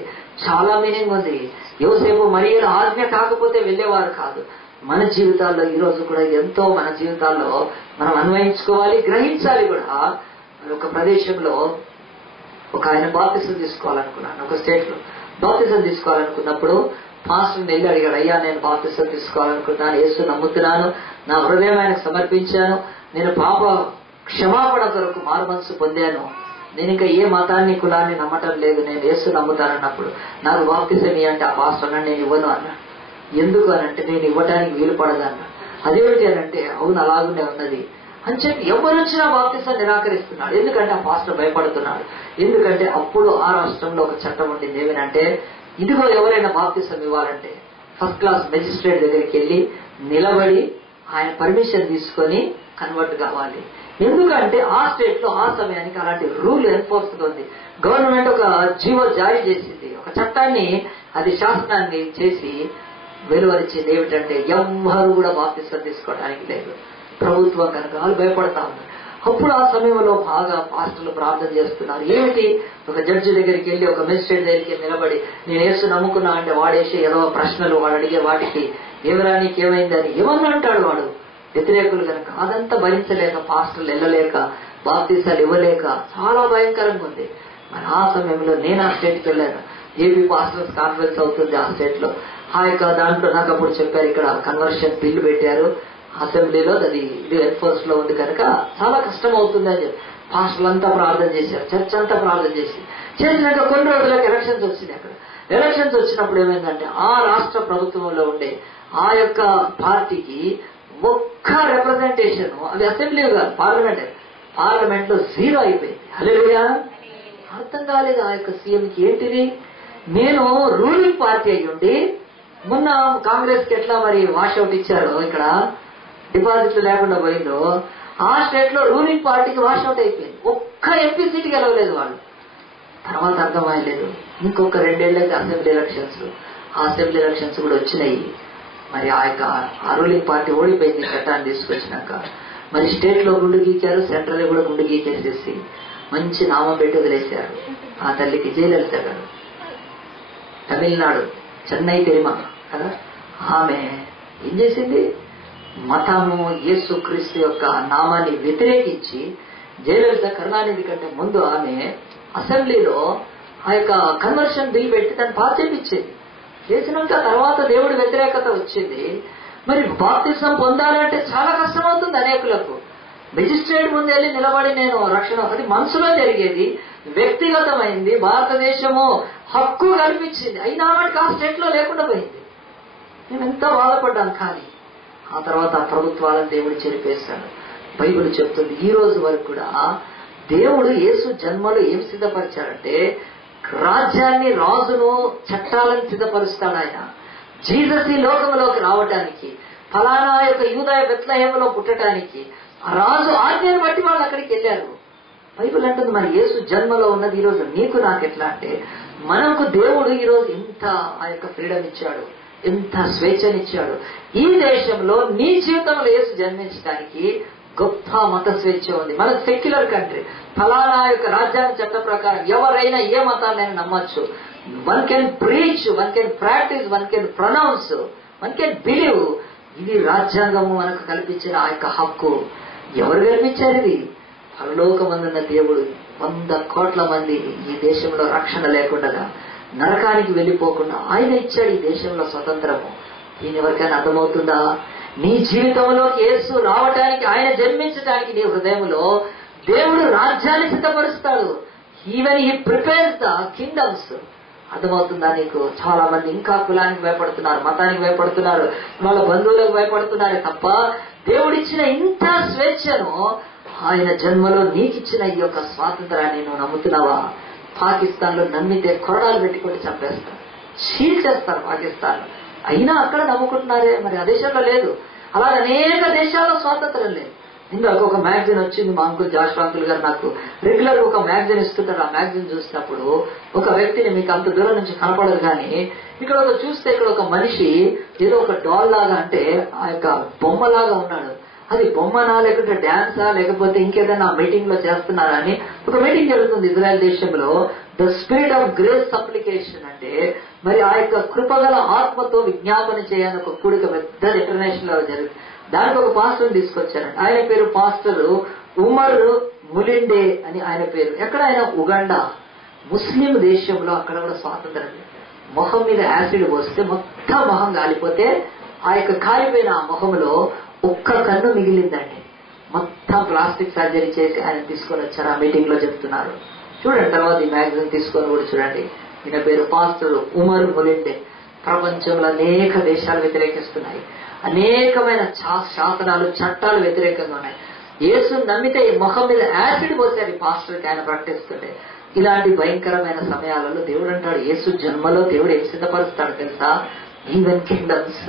చాలా మీనింగ్ ఉంది. యోసేపు మరియల ఆజ్ఞ కాకపోతే వెళ్ళేవారు కాదు. మన జీవితాల్లో ఈ రోజు కూడా ఎంతో మన జీవితాల్లో మనం అన్వయించుకోవాలి, గ్రహించాలి కూడా. ఒక ప్రదేశంలో ఒక ఆయన బాప్తిసం తీసుకోవాలనుకున్నాను, ఒక స్టేట్ లో బాప్తిసం తీసుకోవాలనుకున్నప్పుడు పాస్టర్ వెళ్ళి అడిగాడు, అయ్యా నేను బాప్తిసం తీసుకోవాలనుకుంటున్నాను, యేసు నమ్ముతున్నాను, నా హృదయం ఆయనకు సమర్పించాను, నేను పాప క్షమాపణ కొరకు మారు మనసు పొందాను, నేను ఇంకా ఏ మతాన్ని కులాన్ని నమ్మటం లేదు, నేను యేసు నమ్ముతానన్నప్పుడు నాకు బాప్తిసం అంటే ఆ పాస్టర్ నేను ఇవ్వను అన్నా. ఎందుకు అనంటే నేను ఇవ్వడానికి వీలు పడదన్నా. అదేమిటి అనంటే అవును అలాగునే ఉన్నది అని చెప్పి ఎవరు వచ్చినా బాప్తిసం నిరాకరిస్తున్నాడు. ఎందుకంటే ఆ పాస్టర్ భయపడుతున్నాడు. ఎందుకంటే అప్పుడు ఆ రాష్ట్రంలో ఒక చట్టం ఉండింది ఏమనంటే, ఇదిగో ఎవరైనా బాప్తిసం ఇవ్వాలంటే ఫస్ట్ క్లాస్ మెజిస్ట్రేట్ దగ్గరికి వెళ్ళి నిలబడి ఆయన పర్మిషన్ తీసుకొని కన్వర్ట్ కావాలి. ఎందుకంటే ఆ స్టేట్ లో ఆ సమయానికి అలాంటి రూల్ ఎన్ఫోర్స్ ఉంది. గవర్నమెంట్ ఒక జీవో జారీ చేసింది, ఒక చట్టాన్ని, అది శాసనాన్ని చేసి వెలువరించింది. ఏమిటంటే ఎవ్వరు కూడా బాప్తిసం తీసుకోవడానికి లేదు. ప్రభుత్వం కనుక వాళ్ళు భయపడతా ఉన్నారు. అప్పుడు ఆ సమయంలో బాగా పాస్టర్లు ప్రార్థన చేస్తున్నారు. ఏమిటి, ఒక జడ్జి దగ్గరికి వెళ్ళి ఒక మెజిస్ట్రేట్ దగ్గరికి నిలబడి నేను యేసు నమ్ముకున్నా అంటే వాడేసే ఏదో ప్రశ్నలు వాడు అడిగే వాటికి ఎవరా నీకేమైందని ఏమన్నా అంటాడు వాడు. వ్యతిరేకులు కనుక అదంతా భరించలేక పాస్టర్లు వెళ్ళలేక బాప్తిసాలు ఇవ్వలేక చాలా భయంకరంగా ఉంది. మరి ఆ సమయంలో నేను ఆ స్టేట్కి వెళ్ళాను. ఏపీ పాస్టర్స్ కాన్ఫరెన్స్ అవుతుంది ఆ స్టేట్ లో. ఆ యొక్క దాంట్లో నాకు అప్పుడు చెప్పారు ఇక్కడ కన్వర్షన్ బిల్లు పెట్టారు అసెంబ్లీలో, అది ఇది ఎన్ఫోర్స్ లో ఉంది కనుక చాలా కష్టం అవుతుంది అని చెప్పి పాస్టర్లు అంతా ప్రార్థన చేశారు, చర్చ్ అంతా ప్రార్థన చేసినాక కొన్ని రోజులకు ఎలక్షన్స్ వచ్చినాయి. అక్కడ ఎలక్షన్స్ వచ్చినప్పుడు ఏమైందంటే ఆ రాష్ట్ర ప్రభుత్వంలో ఉండే ఆ యొక్క పార్టీకి ఒక్క రిప్రజెంటేషన్, అది అసెంబ్లీ కాదు పార్లమెంట్ లో 0 అయిపోయింది. హల్లెలూయా. అర్థం కాలేదు ఆ యొక్క సీఎంకి ఏంటిది, నేను రూలింగ్ పార్టీ అయ్యుండి మొన్న కాంగ్రెస్ కి ఎట్లా మరి వాషౌట్ ఇచ్చారు, ఇక్కడ డిపాజిట్లు లేకుండా పోయిందో ఆ స్టేట్ లో రూలింగ్ పార్టీకి వాషౌట్ అయిపోయింది. ఒక్క ఎంపీ సీట్ గెలవలేదు వాళ్ళు. తర్వాత అర్థమయ్యలేదు, ఇంకొక 2 ఏళ్ళకి అసెంబ్లీ ఎలక్షన్స్, ఆ అసెంబ్లీ ఎలక్షన్స్ కూడా వచ్చినాయి. మరి ఆ యొక్క రూలింగ్ పార్టీ ఓడిపోయింది చట్టాన్ని తీసుకొచ్చినాక. మరి స్టేట్ లో గుండు గీకారు, సెంట్రల్ లో కూడా గుండు గీకేసేసి మంచి నామం పెట్టి వదిలేశారు. ఆ తల్లికి జయలలిత గారు, తమిళనాడు చెన్నై తెరిమా కదా, ఆమె ఏం చేసింది, మతము యేసు క్రీస్తు యొక్క నామాన్ని వ్యతిరేకించి, జయలలిత కరుణానిధి కంటే ముందు ఆమె అసెంబ్లీలో ఆ యొక్క కన్వర్షన్ బిల్ పెట్టి దాన్ని పాస్ చేయించేది. చేసినాక తర్వాత దేవుడి వ్యతిరేకత వచ్చింది. మరి బాప్తిసం పొందాలంటే చాలా కష్టం అవుతుంది అనేకులకు. మెజిస్ట్రేట్ ముందు వెళ్ళి నిలబడి నేను రక్షణ, అది మనసులో జరిగేది, వ్యక్తిగతమైంది. భారతదేశము హక్కు కల్పించింది, అయినా వాటికి ఆ స్టేట్ లో లేకుండా పోయింది. నేను ఎంతో బాధపడ్డాను. కానీ ఆ తర్వాత ఆ ప్రభుత్వాలను దేవుడు చెరిపేశాడు. బైబిల్ చెప్తుంది ఈ రోజు వరకు కూడా దేవుడు యేసు జన్మలో ఏం సిద్ధపరిచాడంటే రాజ్యాన్ని, రాజును, చట్టాలను సిద్ధపరుస్తాడు ఆయన. జీసస్ ఈ లోకంలోకి రావడానికి, ఫలానా యొక్క యూదాయ బెత్లెహేములో పుట్టడానికి ఆ రాజు ఆజ్ఞను బట్టి వాళ్ళు అక్కడికి వెళ్ళారు. బైబిల్ అంటుంది మరి యేసు జన్మలో ఉన్నది ఈరోజు నీకు నాకు ఎట్లా అంటే, మనకు దేవుడు ఈరోజు ఎంత ఆ యొక్క ఫ్రీడమ్ ఇచ్చాడు, ఎంత స్వేచ్ఛనిచ్చాడు. ఈ దేశంలో నీ జీవితంలో యేసు జన్మించడానికి గొప్ప మత స్వేచ్ఛ ఉంది. మన సెక్యులర్ కంట్రీ, ఫలానా యొక్క రాజ్యాంగ చట్ట ప్రకారం ఎవరైనా ఏ మతాన్ని నమ్మచ్చు. One can preach, one can practise, one can pronounce, one can believe. ఇది రాజ్యాంగము మనకు కల్పించిన ఆ యొక్క హక్కు. ఎవరు కల్పించారు ఇది? పరలోకమందున్న దేవుడు 100 కోట్ల మంది ఈ దేశంలో రక్షణ లేకుండా నరకానికి వెళ్ళిపోకుండా ఆయన ఇచ్చాడు ఈ దేశంలో స్వతంత్రము. దీని ఎవరికైనా అర్థమవుతుందా? నీ జీవితంలో యేసు రావటానికి, ఆయన జన్మించడానికి నీ హృదయంలో దేవుడు రాజ్యాన్ని సిద్ధపరుస్తాడు. Even he prepares the kingdoms. అర్థమవుతుందా నీకు? చాలా మంది ఇంకా కులానికి భయపడుతున్నారు, మతానికి భయపడుతున్నారు, వాళ్ళ బంధువులకు భయపడుతున్నారు తప్ప దేవుడిచ్చిన ఇంత స్వేచ్ఛను, ఆయన జన్మలో నీకిచ్చిన ఈ యొక్క స్వాతంత్రాన్ని నువ్వు నమ్ముతున్నావా? పాకిస్తాన్ లో నమ్మితే కొరడాలు పెట్టుకుంటే చంపేస్తారు, షీల్ చేస్తారు పాకిస్తాన్. అయినా అక్కడ నమ్ముకుంటున్నారే, మరి ఆ దేశంలో లేదు. అలా అనేక దేశాల్లో స్వాతంత్రం లేదు. ఇందాక ఒక మ్యాగజైన్ వచ్చింది, మా అంకుల్ జాషువా అంకుల్ గారు నాకు రెగ్యులర్ ఒక మ్యాగజైన్ ఇస్తుంటారు. ఆ మ్యాగజైన్ చూసినప్పుడు ఒక వ్యక్తిని, మీకు అంత దూరం నుంచి కనపడదు కానీ ఇక్కడ ఒక చూస్తే ఇక్కడ ఒక మనిషి ఏదో ఒక డాల్ లాగా, అంటే ఆ యొక్క బొమ్మలాగా ఉన్నాడు. అది బొమ్మనా లేకుంటే డాన్సా లేకపోతే ఇంకేదైనా మీటింగ్ లో చేస్తున్నారా అని ఒక మీటింగ్ జరుగుతుంది ఇజ్రాయెల్ దేశంలో. The spirit of grace supplication అంటే మరి ఆ యొక్క కృపగల ఆత్మతో విజ్ఞాపన చేయాలని ఒక కూడిక పెద్ద ఇంటర్నేషనల్ లో జరుగుతుంది. దానికి ఒక పాస్టర్ తీసుకొచ్చారండి. ఆయన పేరు పాస్టర్ ఉమర్ ములిండే అని ఆయన పేరు. ఎక్కడ ఆయన? ఉగండా, ముస్లిం దేశంలో. అక్కడ కూడా స్వాతంత్రం. మొహం మీద యాసిడ్ పోస్తే మొత్తం మొహం కాలిపోతే ఆ యొక్క కాలిపోయిన ఆ మొహంలో ఒక్క కన్ను మిగిలిందండి. మొత్తం ప్లాస్టిక్ సర్జరీ చేసి ఆయన తీసుకొని వచ్చారు. ఆ మీటింగ్ లో చెప్తున్నారు. చూడండి, తర్వాత ఈ మ్యాగజైన్ తీసుకొని కూడా చూడండి. ఈయన పేరు పాస్టర్ ఉమర్ మొలిండే. ప్రపంచంలో అనేక దేశాలు వ్యతిరేకిస్తున్నాయి. అనేకమైన శాసనాలు, చట్టాలు వ్యతిరేకంగా ఉన్నాయి. యేసుని నమ్మితే ఈ ముఖం మీద యాసిడ్ పోసారు పాస్టర్కి ఆయన ప్రకటిస్తుంటే. ఇలాంటి భయంకరమైన సమయాలలో దేవుడు అంటాడు, యేసు జన్మలో దేవుడు ఏం సిద్ధపరుస్తాడు తెలుసా? ఈవెన్ కింగ్డమ్స్,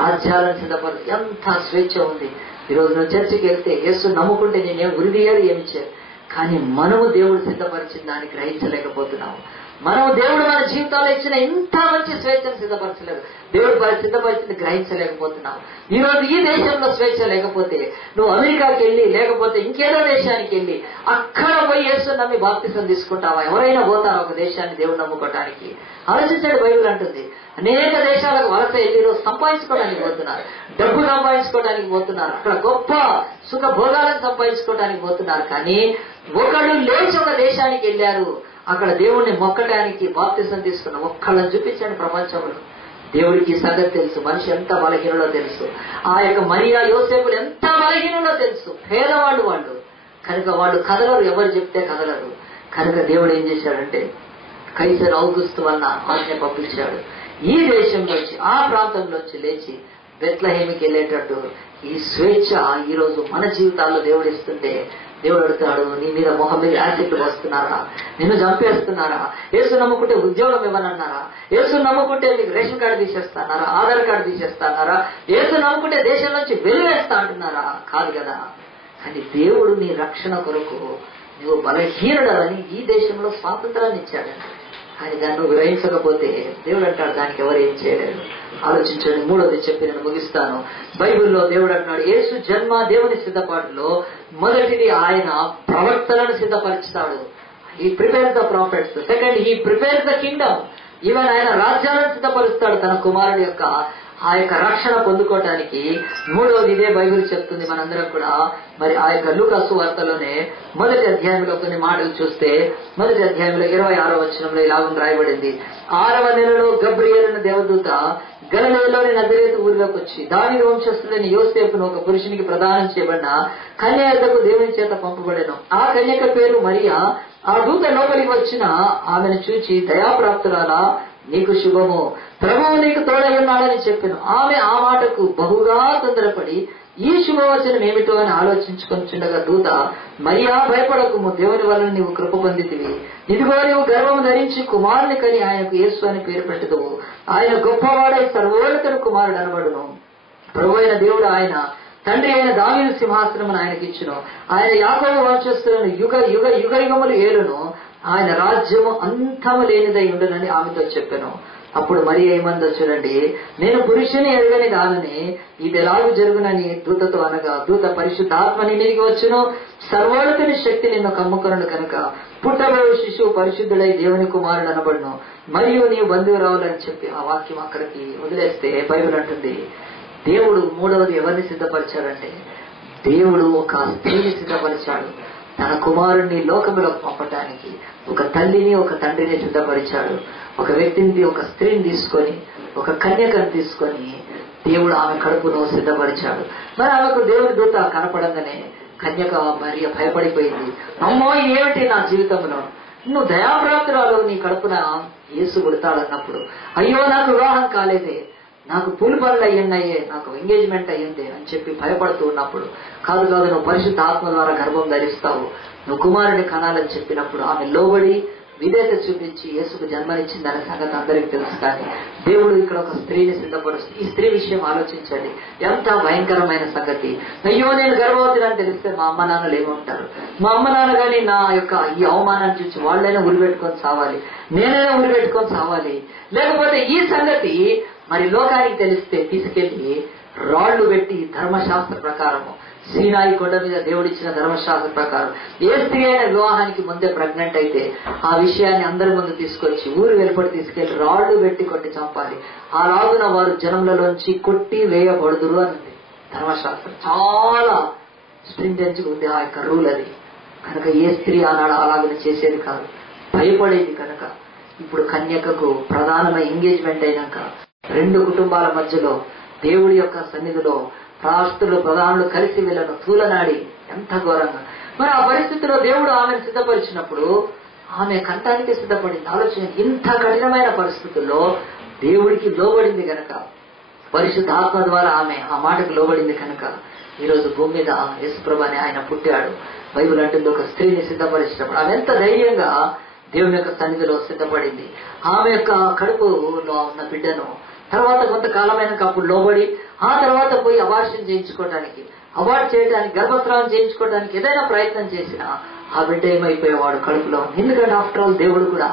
రాజ్యాలను సిద్ధపరుస్తాడు. ఎంత స్వేచ్ఛ ఉంది. ఈరోజు నువ్వు చర్చికి వెళ్తే యేసు నమ్ముకుంటే నేనేం ఉరిదీయాలి, ఏమి చేయరు. కానీ మనము దేవుడు సిద్ధపరిచిన దాన్ని గ్రహించలేకపోతున్నాము. మనం దేవుడు మన జీవితాల్లో ఇచ్చిన ఇంత మంచి స్వేచ్ఛను సిద్ధపరచలేదు. దేవుడు సిద్ధపరిచింది గ్రహించలేకపోతున్నాం. ఈ రోజు ఈ దేశంలో స్వేచ్ఛ లేకపోతే నువ్వు అమెరికాకి వెళ్ళి, లేకపోతే ఇంకేదో దేశానికి వెళ్ళి అక్కడ పోయి యేసు నమ్మి బాప్తిసం తీసుకుంటావా? ఎవరైనా పోతారా ఒక దేశాన్ని దేవుడు నమ్ముకోవటానికి? ఆలోచించండి, బైబిల్ అంటుంది అనేక దేశాలకు వలస వెళ్ళి రోజు సంపాదించుకోవడానికి పోతున్నారు, డబ్బు సంపాదించుకోవడానికి పోతున్నారు, అక్కడ గొప్ప సుఖ భోగాలను సంపాదించుకోవడానికి పోతున్నారు. కానీ ఒకడు లేచి ఒక దేశానికి వెళ్ళారు, అక్కడ దేవుణ్ణి మొక్కడానికి బాప్తిసం తీసుకున్న ఒక్కళ్ళని చూపించండి ప్రపంచంలో. దేవుడికి సంగతి తెలుసు, మనిషి ఎంత బలహీనలో తెలుసు. ఆ యొక్క మరియా యోసేపులు ఎంత బలహీనలో తెలుసు. పేదవాళ్ళు వాళ్ళు కనుక వాళ్ళు కదలరు, ఎవరు చెప్తే కదలరు. కనుక దేవుడు ఏం చేశాడంటే కైసర్ ఔగుస్తు వలన ఆజ్ఞ పంపించాడు. ఈ దేశంలోంచి, ఆ ప్రాంతంలోంచి లేచి బెత్లెహేమికి వెళ్ళేటట్టు ఈ స్వేచ్ఛ ఈ రోజు మన జీవితాల్లో దేవుడు ఇస్తుంటే దేవుడు అడుగుతాడు, నీ మీద మొహం మీద యాసిడ్ వస్తున్నారా? నిన్ను చంపేస్తున్నారా? యేసు నమ్ముకుంటే ఉద్యోగం ఇవ్వనన్నారా? యేసు నమ్ముకుంటే మీకు రేషన్ కార్డు తీసేస్తానారా? ఆధార్ కార్డు తీసేస్తానారా? యేసు నమ్ముకుంటే దేశం నుంచి వెలివేస్తా అంటున్నారా? కాదు కదా. కానీ దేవుడు నీ రక్షణ కొరకు నువ్వు బలహీనుడని ఈ దేశంలో స్వాతంత్రాన్ని ఇచ్చాడండి. కానీ దాన్ని నువ్వు గ్రహించకపోతే దేవుడు అంటాడు దానికి ఎవరు ఏం చేయలేరు. ఆలోచించండి. మూడోది చెప్పి నేను ముగిస్తాను. బైబిల్లో దేవుడు అంటున్నాడు యేసు జన్మ దేవుని సిద్ధపాటులో మొదటిది ఆయన ప్రవక్తలను సిద్ధపరుస్తాడు. ఈ ప్రిపేర్ ద ప్రాఫిట్స్. సెకండ్, ఈ ప్రిపేర్ ద కింగ్డమ్. ఈవెన్ ఆయన రాజ్యాలను సిద్ధపరుస్తాడు తన కుమారుడి యొక్క ఆ యొక్క రక్షణ పొందుకోవటానికి. మూడవది ఇదే బైబిల్ చెప్తుంది మనందరం కూడా. మరి ఆ యొక్క లూకా సువార్తలోనే మొదటి అధ్యాయంలో కొన్ని మాటలు చూస్తే, మొదటి అధ్యాయంలో 26వ వచనంలో ఇలా రాయబడింది, 6వ నెలలో గబ్రియేలు దేవదూత గలిలయలోని నజరేతు ఊరిలోకి వచ్చి దావీదు వంశస్థులైన యోసేపును ఒక పురుషునికి ప్రదానం చేయబడిన కన్యకకు దేవుని చేత పంపబడెను. ఆ కన్యక పేరు మరియా. ఆ దూత లోపలికి వచ్చిన ఆమెను చూచి, దయాప్రాప్తురాలా, నీకు శుభము, ప్రభువు నీకు తోడై ఉన్నాడని చెప్పాను. ఆమె ఆ మాటకు బహుగా తొందరపడి ఈ శుభవచనం ఏమిటో అని ఆలోచించుకొనిచుండగా దూత, మరియా భయపడకుము, దేవుని వలన నీవు కృప పొందితివి. ఇదిగో నీవు గర్వము ధరించి కుమారుని కని ఆయనకు యేసు అని పేరు పెట్టుదువు. ఆయన గొప్పవాడై సర్వోన్నతుని కుమారుడు అనబడును. ప్రభు అయిన దేవుడు ఆయన తండ్రి అయిన దావీదు సింహాసనమును ఆయనకి ఇచ్చును. ఆయన యాకోబు వంశస్థులను యుగ యుగ యుగ యుగములు ఏలును. ఆయన రాజ్యము అంతము లేనిదై ఉండునని ఆమెతో చెప్పాను. అప్పుడు మరి ఏమందో చూడండి, నేను పురుషుని ఎరగని దానిని ఇది ఎలాగూ జరుగునని దూతతో అనగా, దూత పరిశుద్ధాత్మని మీదికి వచ్చును, సర్వోన్నతుని శక్తి నిన్ను కమ్ముకొనును కనుక పుట్టబోయే శిశువు పరిశుద్ధుడై దేవుని కుమారుడు అనబడును, మరియు నీవు బంధువురావులని చెప్పి ఆ వాక్యం అక్కడికి వదిలేస్తే బైబిల్ అంటుంది దేవుడు మూడవది ఎవరిని సిద్ధపరిచాడంటే దేవుడు ఒక స్త్రీని సిద్ధపరిచాడు. తన కుమారుణ్ణి లోకములోకి పంపటానికి ఒక తల్లిని ఒక తండ్రిని సిద్ధపరిచాడు. ఒక వ్యక్తిని, ఒక స్త్రీని తీసుకొని, ఒక కన్యకను తీసుకొని దేవుడు ఆమె కడుపును సిద్ధపరిచాడు. మరి ఆమెకు దేవుడి దూత కనపడంగానే కన్యక మరియ భయపడిపోయింది. అమ్మో ఏమిటి నా జీవితంలో, నువ్వు దయాప్రాప్తురాలు, నీ కడుపున యేసు పుడతాడన్నప్పుడు అయ్యో నాకు వివాహం కాలేదే, నాకు పూలు పనులు అయ్యున్నాయే, నాకు ఎంగేజ్మెంట్ అయ్యింది అని చెప్పి భయపడుతూ ఉన్నప్పుడు, కాదు కాదు నువ్వు పరిశుద్ధ ఆత్మ ద్వారా గర్భం ధరిస్తావు, నువ్వు కుమారుని కనాలని చెప్పినప్పుడు ఆమె లోబడి విధేయత చూపించి యేసుకు జన్మనిచ్చిందనే సంగతి అందరికీ తెలుసు. కానీ దేవుడు ఇక్కడ ఒక స్త్రీని సిద్ధపరుస్తుంది. ఈ స్త్రీ విషయం ఆలోచించండి, ఎంత భయంకరమైన సంగతి. అయ్యో నేను గర్భవతిని అని తెలిస్తే మా అమ్మ నాన్నలు ఏమంటారు? మా అమ్మ నాన్న కానీ నా యొక్క ఈ అవమానాన్ని చూసి వాళ్ళైనా ఉరిపెట్టుకొని సావాలి, నేనైనా ఉరిపెట్టుకొని సావాలి. లేకపోతే ఈ సంగతి మరి లోకానికి తెలిస్తే తీసుకెళ్లి రాళ్లు పెట్టి ధర్మశాస్త్ర ప్రకారము, సీనాయి కొండ మీద దేవుడిచ్చిన ధర్మశాస్త్ర ప్రకారం ఏ స్త్రీ అయినా వివాహానికి ముందే ప్రెగ్నెంట్ అయితే ఆ విషయాన్ని అందరి ముందు తీసుకొచ్చి ఊరు వెలుపడి తీసుకెళ్లి రాళ్లు పెట్టి కొట్టి చంపాలి. ఆ రాజున వారు జనంలోంచి కొట్టి వేయబడుదురు అని ధర్మశాస్త్రం. చాలా స్ట్రింజెంట్ ఉంది ఆ యొక్క రూల్ అది. కనుక ఏ స్త్రీ ఆనాడు అలాగనే చేసేది కాదు, భయపడేది. కనుక ఇప్పుడు కన్యకకు ప్రధానమైన ఎంగేజ్మెంట్ అయినాక రెండు కుటుంబాల మధ్యలో దేవుడి యొక్క సన్నిధిలో రాష్ట్రులు ప్రధానులు కలిసి వీళ్ళను తూలనాడి ఎంత ఘోరంగా. మరి ఆ పరిస్థితిలో దేవుడు ఆమెను సిద్ధపరిచినప్పుడు ఆమె కంటానికి సిద్ధపడింది. ఆలోచన, ఇంత కఠినమైన పరిస్థితుల్లో దేవుడికి లోబడింది కనుక, పరిశుద్ధ ఆత్మ ద్వారా ఆమె ఆ మాటకు లోబడింది కనుక ఈరోజు భూమి మీద యేసుప్రభు అని ఆయన పుట్టాడు. బైబిల్ అంటుంది ఒక స్త్రీని సిద్ధపరిచినప్పుడు ఆమె ఎంత ధైర్యంగా దేవుని యొక్క సన్నిధిలో సిద్ధపడింది. ఆమె యొక్క కడుపులో ఉన్న బిడ్డను తర్వాత కొంతకాలమైనాక అప్పుడు లోబడి ఆ తర్వాత పోయి అబార్షన్ చేయించుకోవడానికి, అబార్ట్ చేయడానికి, గర్భస్రావం చేయించుకోవడానికి ఏదైనా ప్రయత్నం చేసినా ఆ బిడ్డ ఏమైపోయేవాడు కడుపులో. ఎందుకంటే ఆఫ్టర్ ఆల్ దేవుడు కూడా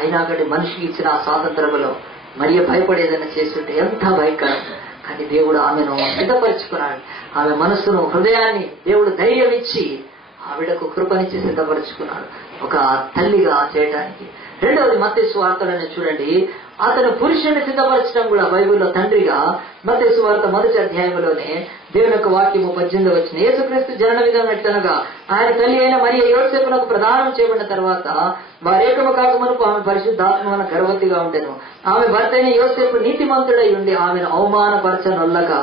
అయినా కంటే మనిషికి ఇచ్చిన ఆ స్వాతంత్రంలో మరి భయపడేదైనా చేస్తుంటే ఎంత భయంకరం. కానీ దేవుడు ఆమెను సిద్ధపరచుకున్నాడు. ఆమె మనస్సును, హృదయాన్ని దేవుడు ధైర్యం ఇచ్చి ఆవిడకు కృపనిచ్చి సిద్ధపరచుకున్నాడు ఒక తల్లిగా చేయడానికి. రెండవది మత్తయి సువార్తలను చూడండి, అతను పురుషుని సిద్ధపరచడం కూడా బైబిల్లో తండ్రిగా. మత్తయి సువార్త 1వ అధ్యాయంలోనే దేవుని యొక్క వాక్యము 18 వచ్చిన, యేసుక్రీస్తు జనన విధానం ఎట్లనగా ఆయన తల్లి అయిన మరియ యోసేపునకు ప్రదానం చేయబడిన తర్వాత వారేకము కాకమునుపు ఆమె పరిశుద్ధాత్మ వలన గర్భవతిగా ఉండెను. ఆమె భర్త అయిన యోసేపు నీతిమంతుడై ఉండి ఆమెను అవమానపరచనొల్లగా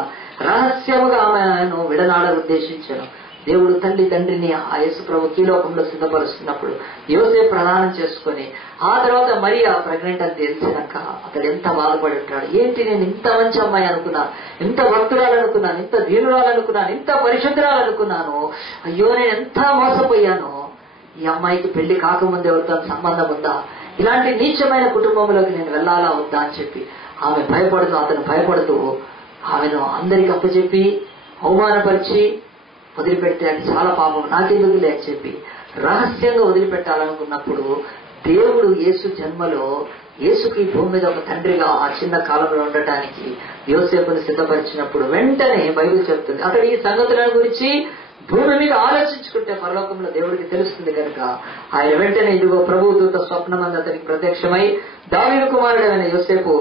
రహస్యముగా ఆమెను విడనాడ ఉద్దేశించను. దేవుడు తల్లి తండ్రిని ఆ యేసు ప్రభుకి ఈ లోకంలో సిద్ధపరుస్తున్నప్పుడు యోసేపు ప్రదానం చేసుకుని ఆ తర్వాత మరియా ప్రెగ్నెంట్ అని తెలిసినాక అతడు ఎంత బాధపడి ఉంటాడు. ఏంటి, నేను ఇంత మంచి అమ్మాయి అనుకున్నాను, ఇంత భక్తురాలనుకున్నాను, ఇంత దీనురాలనుకున్నాను, ఇంత పరిశుద్ధురాలనుకున్నాను, అయ్యో నేను ఎంత మోసపోయాను, ఈ అమ్మాయికి పెళ్లి కాకముందే ఎవరితో సంబంధం ఉందా, ఇలాంటి నీచమైన కుటుంబంలోకి నేను వెళ్ళాలా వద్దా అని చెప్పి ఆమె భయపడుతూ, అతను భయపడుతూ ఆమెను అందరికి అప్పచెప్పి అవమానపరిచి వదిలిపెడితే అది చాలా పాపం, నాకెందుకులే అని చెప్పి రహస్యంగా వదిలిపెట్టాలనుకున్నప్పుడు దేవుడు యేసు జన్మలో యేసుకి భూమి మీద ఒక తండ్రిగా ఆ చిన్న కాలంలో ఉండటానికి యోసేపుని సిద్ధపరిచినప్పుడు వెంటనే బైబిల్ చెప్తుంది అతడు ఈ సంగతుల గురించి భూమి మీద ఆలోచించుకుంటే పరలోకంలో దేవుడికి తెలుస్తుంది కనుక ఆయన వెంటనే ఇదిగో ప్రభువు దూత స్వప్నమందు అతనికి ప్రత్యక్షమై, దావీదు కుమారుడైన యోసేపు,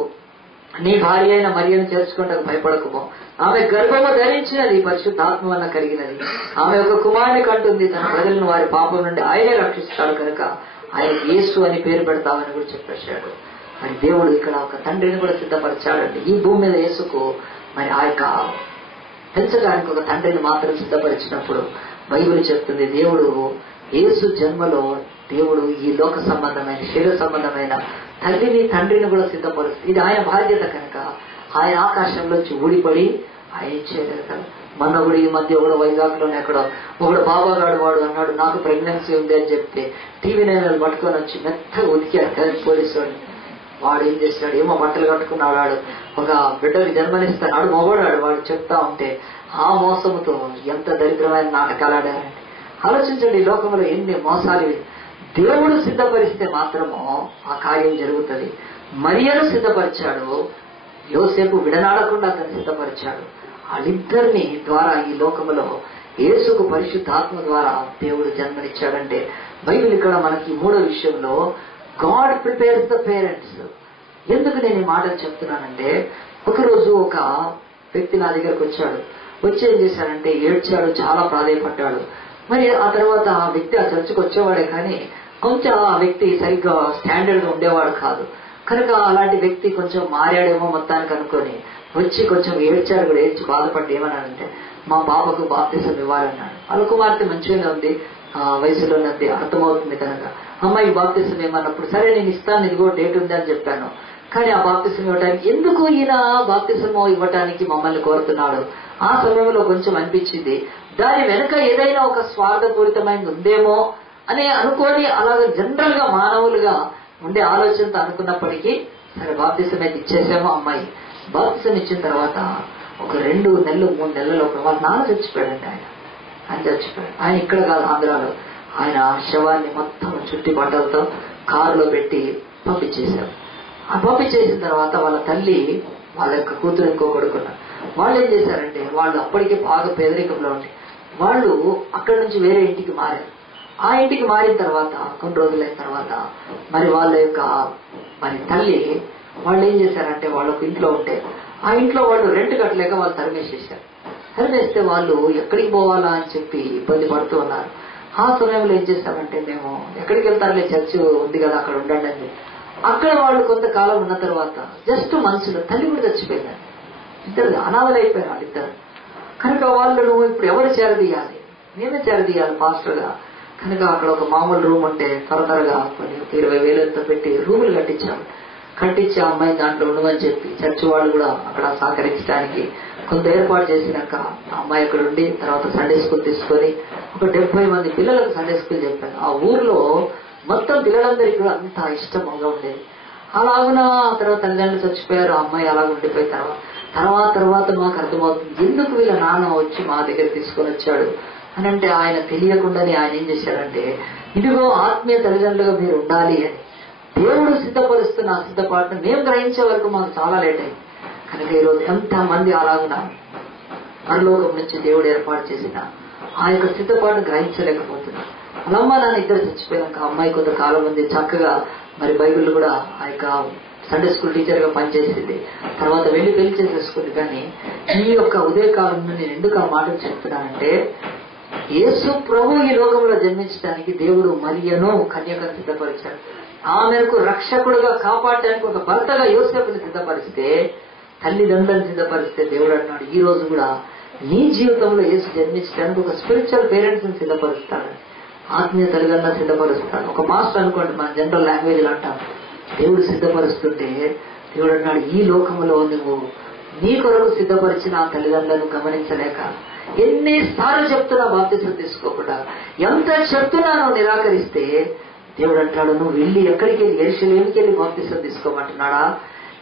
నీ భార్య అయిన మరియను చేర్చుకుంటకు భయపడకుమో, ఆమె గర్భము ధరించినది పరిశుద్ధాత్మ వలన కలిగినది, ఆమె ఒక కుమారుని కంటుంది, తన ప్రజలను వారి పాపం నుండి ఆయనే రక్షిస్తాడు కనుక ఆయన యేసు అని పేరు పెడతామని కూడా చెప్పేశాడు. మరి దేవుడు ఇక్కడ ఒక తండ్రిని కూడా సిద్ధపరిచాడండి ఈ భూమి మీద. యేసుకు మరి ఆ యొక్క పెంచడానికి ఒక తండ్రిని మాత్రం సిద్ధపరిచినప్పుడు బైబిల్ చెప్తుంది దేవుడు యేసు జన్మలో దేవుడు ఈ లోక సంబంధమైన శరీర సంబంధమైన తల్లిని తండ్రిని కూడా సిద్ధపరుస్తుంది. ఇది ఆయన బాధ్యత కనుక ఆయన ఆకాశంలోంచి ఊడిపడి ఆయన ఇచ్చేయగలుగుతాడు. మొన్న కూడా ఈ మధ్య కూడా వైజాగ్ లోనే ఎక్కడో ఒకడు బాబాగాడు వాడు అన్నాడు నాకు ప్రెగ్నెన్సీ ఉంది అని చెప్తే టీవీ నైన్లు పట్టుకొని వచ్చి మెత్తగా ఉతికాడు పోలీసు వాడు ఏం చేసినాడు, ఏమో బట్టలు కట్టుకున్నాడు, ఒక బిడ్డకి జన్మనిస్తాడు, మొగోడాడు, వాడు చెప్తా ఉంటే ఆ మోసముతో ఎంత దరిద్రమైన నాటకాలు ఆడారండి. ఆలోచించండి, ఈ లోకంలో ఎన్ని మోసాలు. దేవుడు సిద్ధపరిస్తే మాత్రము ఆ కార్యం జరుగుతుంది. మరియను సిద్ధపరిచాడు, యోసేపు విడనాడకుండా అతను సిద్ధపరిచాడు. వాళ్ళిద్దరిని ద్వారా ఈ లోకములో యేసుకు పరిశుద్ధాత్మ ద్వారా దేవుడు జన్మనిచ్చాడంటే బైబిల్ ఇక్కడ మనకి 3వ విషయంలో గాడ్ ప్రిపేర్స్ ద పేరెంట్స్. ఎందుకు నేను ఈ మాటలు చెప్తున్నానంటే, ఒకరోజు ఒక వ్యక్తి నా దగ్గరకు వచ్చాడు. వచ్చి ఏం చేశాడంటే ఏడ్చాడు, చాలా ప్రాధాయపడ్డాడు. మరి ఆ తర్వాత ఆ వ్యక్తి ఆ చర్చకు వచ్చేవాడే కానీ కొంచెం ఆ వ్యక్తి సరిగ్గా స్టాండర్డ్ గా ఉండేవాడు కాదు కనుక అలాంటి వ్యక్తి కొంచెం మారాడేమో మొత్తానికి అనుకొని వచ్చి కొంచెం ఏడ్చాడు కూడా. ఏడ్చి బాధపడి ఏమన్నాడంటే మా పాపకు బాప్తిసం ఇవ్వాలన్నాడు. వాళ్ళ కుమార్తె మంచిగానే ఉంది, వయసులోనే ఉంది, అర్థమవుతుంది కనుక అమ్మాయి బాప్తిసం ఏమన్నప్పుడు సరే నేను ఇస్తాను, ఇదిగో డేట్ ఉంది అని చెప్పాను. కానీ ఆ బాప్తిసం ఇవ్వడానికి ఎందుకు ఈయన బాప్తిసమో ఇవ్వటానికి మమ్మల్ని కోరుతున్నాడు. ఆ సమయంలో కొంచెం అనిపించింది దాని వెనుక ఏదైనా ఒక స్వార్థపూరితమైనది ఉందేమో అని అనుకోని అలాగే జనరల్ గా మానవులుగా ఉండే ఆలోచనతో అనుకున్నప్పటికీ సరే బాప్తిసం అయితే ఇచ్చేసామో. అమ్మాయి బాప్తిసం ఇచ్చిన తర్వాత ఒక 2 నెలలు 3 నెలల లోపల వాళ్ళ నాన్న చచ్చిపోయాడండి. ఆయన చచ్చిపోయాడు. ఆయన ఇక్కడ కాదు, ఆంధ్రాలో. ఆయన శవాన్ని మొత్తం చుట్టి బట్టలతో కారులో పెట్టి పంపించేశారు. ఆ పంపించేసిన తర్వాత వాళ్ళ తల్లి వాళ్ళ యొక్క కూతురు ఇంకో కొడుకున్నారు. వాళ్ళు ఏం చేశారంటే వాళ్ళు అప్పటికే బాగా పేదరికంలో ఉండి వాళ్ళు అక్కడి నుంచి వేరే ఇంటికి మారారు. ఆ ఇంటికి మారిన తర్వాత కొన్ని రోజులైన తర్వాత మరి వాళ్ళ యొక్క మరి తల్లి వాళ్ళు ఏం చేశారంటే వాళ్ళకు ఇంట్లో ఉంటే ఆ ఇంట్లో వాళ్ళు రెంట్ కట్టలేక వాళ్ళు తరిమేసేసారు. తరిమేస్తే వాళ్ళు ఎక్కడికి పోవాలా అని చెప్పి ఇబ్బంది పడుతూ ఉన్నారు. ఆ సమయంలో ఏం చేశామంటే మేము ఎక్కడికి వెళ్తారులే, చర్చ్ ఉంది కదా అక్కడ ఉండండి అని. అక్కడ వాళ్ళు కొంతకాలం ఉన్న తర్వాత జస్ట్ మనసులో తల్లి కూడా చచ్చిపోయిందండి. ఇద్దరు అనాథలు అయిపోయారు వాళ్ళిద్దరు. కనుక వాళ్ళను ఇప్పుడు ఎవరు చేరదీయాలి? మేమే చేరదీయాలి పాస్టర్గా. కనుక అక్కడ ఒక మామూలు రూమ్ ఉంటే త్వరగా కొన్ని 20,000 పెట్టి రూములు కట్టించి ఆ అమ్మాయి దాంట్లో ఉండమని చెప్పి చర్చి వాళ్ళు కూడా అక్కడ సహకరించడానికి కొంత ఏర్పాటు చేసినాక ఆ అమ్మాయి అక్కడ ఉండి తర్వాత సండే స్కూల్ తీసుకొని ఒక 70 మంది పిల్లలకు సండే స్కూల్ చెప్పాను. ఆ ఊర్లో మొత్తం పిల్లలందరికీ కూడా అంత ఇష్టంగా ఉండేది. అలాగున తర్వాత తల్లిదండ్రులు చచ్చిపోయారు, ఆ అమ్మాయి అలా ఉండిపోయిన తర్వాత మాకు అర్థమవుతుంది ఎందుకు వీళ్ళ నాన్న వచ్చి మా దగ్గర తీసుకొని వచ్చాడు అని. అంటే ఆయన తెలియకుండానే ఆయన ఏం చేశాడంటే, ఇదిగో ఆత్మీయ తల్లిదండ్రులుగా మీరు ఉండాలి అని దేవుడు సిద్ధపరుస్తున్న ఆ సిద్ధపాటును మేము గ్రహించే వరకు మాకు చాలా లేట్ అయింది. కనుక ఈరోజు ఎంతమంది అలాగున పరలోకం నుంచి దేవుడు ఏర్పాటు చేసిన ఆ యొక్క సిద్ధపాటును గ్రహించలేకపోతున్నారు. వాళ్ళమ్మ నాన్న ఇద్దరు చచ్చిపోయాక అమ్మాయి కొంతకాలం ఉంది చక్కగా మరి బైబిల్ కూడా ఆ యొక్క సండే స్కూల్ టీచర్ గా పనిచేసింది. తర్వాత వెళ్ళి పెళ్లి చేసేసుకుంది. కానీ ఈ యొక్క ఉదయకాలంలో నేను ఎందుకు ఆ మాటలు చెప్తున్నానంటే, యేసు ప్రభు ఈ లోకంలో జన్మించడానికి దేవుడు మరియను కన్యకను సిద్ధపరిచాడు. ఆమెకు రక్షకుడుగా కాపాడటానికి ఒక భర్తగా యోసేపుని సిద్ధపరిస్తే, తల్లిదండ్రులను సిద్ధపరిస్తే దేవుడు అంటున్నాడు ఈ రోజు కూడా నీ జీవితంలో యేసు జన్మించడానికి ఒక స్పిరిచువల్ పేరెంట్స్ ని సిద్ధపరుస్తాడు, ఆత్మీయ తల్లిదండ్రులను సిద్ధపరుస్తాడు. ఒక మాస్టర్ అనుకోండి, మన జనరల్ లాంగ్వేజ్ లో అంటాం, దేవుడు సిద్ధపరుస్తుంటే దేవుడు అంటున్నాడు ఈ లోకంలో నువ్వు నీ కొరకు సిద్ధపరిచిన ఆ తల్లిదండ్రులను గమనించలేక ఎన్నిసార్లు చెప్తున్నా బాప్తిసం తీసుకోకుండా, ఎంత చెప్తున్నానో నిరాకరిస్తే దేవుడు అంటాడు నువ్వు వెళ్ళి ఎక్కడికి వెళ్ళి యెరూషలేముకి వెళ్ళి బాప్తిసం తీసుకోమంటున్నాడా,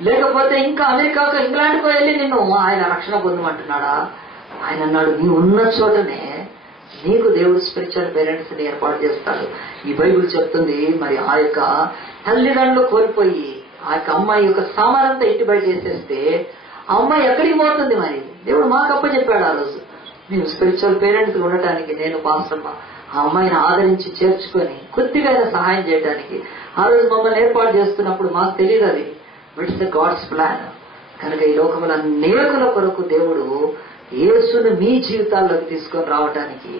లేకపోతే ఇంకా అమెరికాకు ఇంగ్లాండ్కో వెళ్ళి నిన్ను ఆయన రక్షణ పొందమంటున్నాడా? ఆయన అన్నాడు నీ ఉన్న చోటనే నీకు దేవుడు స్పిరిచువల్ పేరెంట్స్ ని ఏర్పాటు చేస్తాడు. ఈ బైబిల్ చెప్తుంది మరి ఆ యొక్క తల్లిదండ్రులు కోల్పోయి ఆ యొక్క అమ్మాయి యొక్క సామానంతా ఇంటి బయట వేసేస్తే ఆ అమ్మాయి ఎక్కడికి పోతుంది? మరి దేవుడు మాకు అప్పచెప్పాడు ఆ రోజు మేము స్పిరిచువల్ పేరెంట్స్ ఉండటానికి. నేను పాస్టమ్మ ఆ అమ్మాయిని ఆదరించి చేర్చుకొని కొద్దిగా సహాయం చేయడానికి ఆ రోజు మమ్మల్ని ఏర్పాటు చేస్తున్నప్పుడు మాకు తెలియదు అది ఇట్స్ ద గాడ్స్ ప్లాన్. కనుక ఈ లోకముల అనేకుల కొరకు దేవుడు యేసును మీ జీవితాల్లోకి తీసుకొని రావడానికి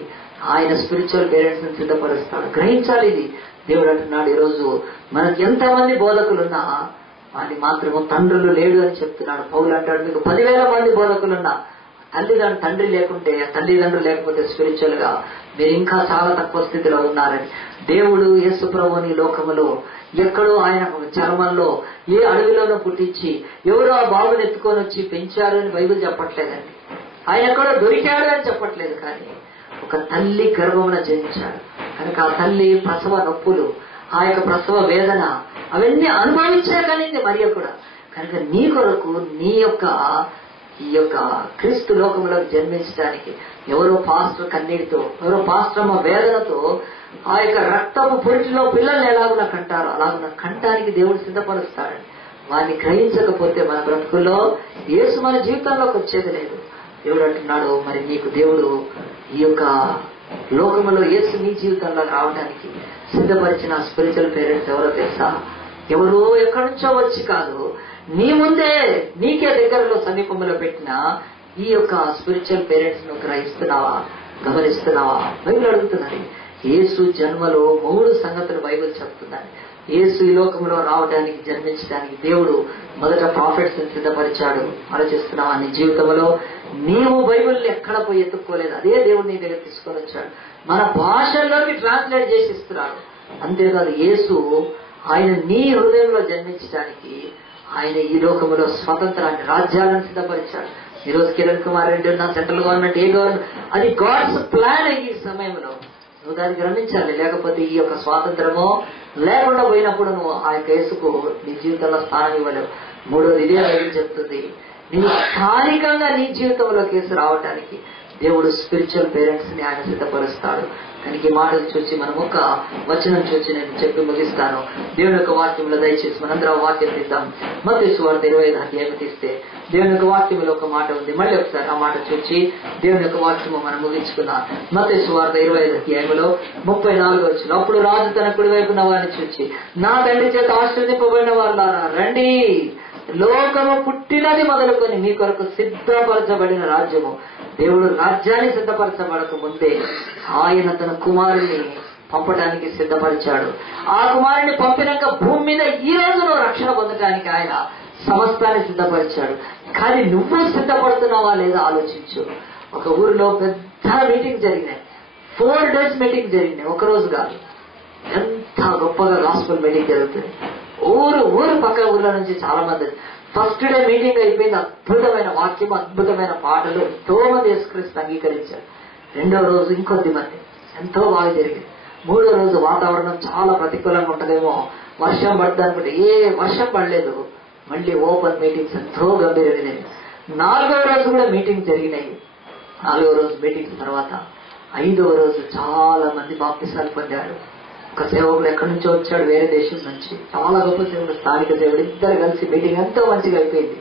ఆయన స్పిరిచువల్ పేరెంట్స్ ని సిద్ధపరుస్తాడు. గ్రహించాలి ఇది. దేవుడు అంటున్నాడు ఈరోజు మనకి ఎంతమంది బోధకులున్నా వాడిని మాత్రము తండ్రులు లేడు అని చెప్తున్నాడు. పౌలు అంటాడు మీకు 10,000 మంది బోధకులున్నా తండ్రి లేకుంటే తల్లిదండ్రులు లేకపోతే స్పిరిచువల్ గా మీరు ఇంకా చాలా తక్కువ స్థితిలో ఉన్నారని. దేవుడు యేసు ప్రభువుని లోకములో ఎక్కడో ఆయన చర్మంలో ఏ అడవిలోనో పుట్టించి ఎవరో ఆ బాబుని ఎత్తుకొని వచ్చి పెంచారు అని బైబిల్ చెప్పట్లేదండి. ఆయన ఎక్కడో దొరికాడు అని చెప్పట్లేదు. కానీ ఒక తల్లి గర్భమున జన్మించాడు కనుక ఆ తల్లి ప్రసవ నొప్పులు ఆ యొక్క ప్రసవ వేదన అవన్నీ అనుభవించాకనింది మరియ కూడా. కనుక నీ కొరకు నీ యొక్క ఈ యొక్క క్రీస్తు లోకంలో జన్మించడానికి ఎవరో పాస్టర్ కన్నీటితో ఎవరో పాస్టర్మ వేదనతో ఆ యొక్క రక్తపు పొరిటిలో పిల్లల్ని ఎలాగున కంటారో అలాగున కంటానికి దేవుడు సిద్ధపరుస్తాడని వారిని గ్రహించకపోతే మన బ్రతుకుల్లో యేసు మన జీవితంలోకి వచ్చేది లేదు. దేవుడు అంటున్నాడు మరి నీకు దేవుడు ఈ యొక్క లోకములో యేసు నీ జీవితంలో రావడానికి సిద్ధపరిచిన స్పిరిచువల్ పేరెంట్స్ ఎవరో తెలుసా? ఎవరో ఎక్కడి నుంచో వచ్చి కాదు, నీ ముందే నీకే దగ్గరలో సమీపంలో పెట్టిన ఈ యొక్క స్పిరిచువల్ పేరెంట్స్ ను గ్రహిస్తున్నావా, గమనిస్తున్నావా? బైబిల్ అడుగుతున్నది. యేసు జన్మలో 3 సంగతులు బైబిల్ చెప్తున్నది. యేసు ఈ లోకంలో రావడానికి జన్మించడానికి దేవుడు మొదట ప్రాఫిట్స్ ని సిద్ధపరిచాడు. ఆలోచిస్తున్నావా? నీ జీవితంలో నీవు బైబిల్ ఎక్కడ పోయి ఎత్తుక్కోలేదు, అదే దేవుడు నీ దగ్గర తీసుకొని వచ్చాడు. మన భాషల్లోకి ట్రాన్స్లేట్ చేసి ఇస్తున్నాడు. అంతేకాదు యేసు ఆయన నీ హృదయంలో జన్మించడానికి ఆయన ఈ లోకంలో స్వతంత్రాన్ని రాజ్యాలను సిద్ధపరిచాడు. ఈరోజు కిరణ్ కుమార్ రెడ్డి ఉన్న సెంట్రల్ గవర్నమెంట్ ఏ గవర్నమెంట్ అది గాడ్స్ ప్లాన్. ఈ సమయంలో నువ్వు దాన్ని గమనించాలి. లేకపోతే ఈ యొక్క స్వాతంత్రము లేకుండా పోయినప్పుడు నువ్వు ఆ యొక్క యేసుకు నీ జీవితంలో స్థానం ఇవ్వలేవు. 3వది ఇదే బైబిల్ చెప్తుంది. నీవు స్థానికంగా నీ జీవితంలో కేసు రావటానికి దేవుడు స్పిరిచువల్ పేరెంట్స్ ని ఆయన సిద్ధపరుస్తాడు. కనుక ఈ మాటలు చూసి మనం ఒక వచనం చూసి నేను చెప్పి ముగిస్తాను. దేవుని యొక్క వాక్యంలో దయచేసి మనందరం వాక్యం తీద్దాం. మత్తయి సువార్త 25 అధ్యాయం తీస్తే దేవుని యొక్క వాక్యంలో ఒక మాట ఉంది. మళ్ళీ ఒకసారి ఆ మాట చూసి దేవుని యొక్క వాక్యము మనం ముగించుకున్నాం. మత్తయి సువార్త 25 అధ్యాయంలో 34 వచనం. అప్పుడు రాజు తన కుడి వైపున వారిని చూచి నా తండ్రి చేత ఆశీర్వదింపబడిన వారులారా రండి, లోకము పుట్టినది మొదలుకొని మీ కొరకు సిద్ధపరచబడిన రాజ్యము. దేవుడు రాజ్యాన్ని సిద్ధపరచబడక ముందే ఆయన తన కుమారుని పంపడానికి సిద్ధపరిచాడు. ఆ కుమారుని పంపినాక భూమి మీద ఈ రోజు నువ్వు రక్షణ పొందడానికి ఆయన సమస్తాన్ని సిద్ధపరిచాడు. కానీ నువ్వు సిద్ధపడుతున్నావా లేదా ఆలోచించు. ఒక ఊరిలో పెద్ద మీటింగ్ జరిగినాయి. 4 days మీటింగ్ జరిగినాయి, ఒక రోజు కాదు. ఎంత గొప్పగా గాస్పెల్ మీటింగ్ జరుగుతుంది. ఊరు పక్క ఊర్ల నుంచి చాలా మంది. ఫస్ట్ డే మీటింగ్ అయిపోయింది, అద్భుతమైన వాక్యం, అద్భుతమైన పాటలు, ఎంతో మంది యేసుక్రీస్తుని అంగీకరించారు. 2వ రోజు ఇంకొద్ది మంది, ఎంతో బాగా జరిగింది. 3వ రోజు వాతావరణం చాలా ప్రతికూలంగా ఉంటదేమో, వర్షం పడుతుంది అనుకుంటే వర్షం పడలేదు. మళ్ళీ ఓపెన్ మీటింగ్స్ ఎంతో గంభీరంగా. 4వ రోజు కూడా మీటింగ్ జరిగినాయి. 4వ రోజు మీటింగ్ తర్వాత 5వ రోజు చాలా మంది బాప్తిసాలు పొందారు. ఒక సేవకుడు ఎక్కడి నుంచో వచ్చాడు, వేరే దేశం నుంచి, చాలా గొప్ప సేవకుడు, స్థానిక సేవకుడు, ఇద్దరు కలిసి మీటింగ్ ఎంతో మంచిగా అయిపోయింది.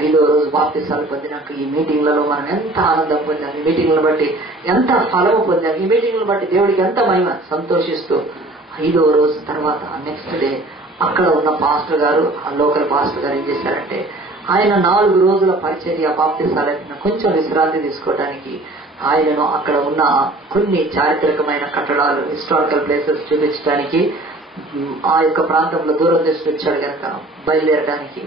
5వ రోజు బాప్తిసాలు పొందినాక ఈ మీటింగ్లలో మనం ఎంత ఆనందం పొందాం, ఈ మీటింగ్లను బట్టి ఎంత ఫలము పొందాం, ఈ మీటింగ్లను బట్టి దేవుడికి ఎంత మహిమ, సంతోషిస్తూ 5వ రోజు తర్వాత నెక్స్ట్ డే అక్కడ ఉన్న పాస్టర్ గారు, ఆ లోకల్ పాస్టర్ గారు ఏం చేశారంటే, ఆయన 4 రోజుల పరిచర్య బాప్తిసాలైన కొంచెం విశ్రాంతి తీసుకోవడానికి ఆయనను అక్కడ ఉన్న కొన్ని చారిత్రకమైన కట్టడాలు, హిస్టారికల్ ప్లేసెస్ చూపించడానికి ఆ యొక్క ప్రాంతంలో దూరం చేసి వచ్చాడు కనుక బయలుదేరడానికి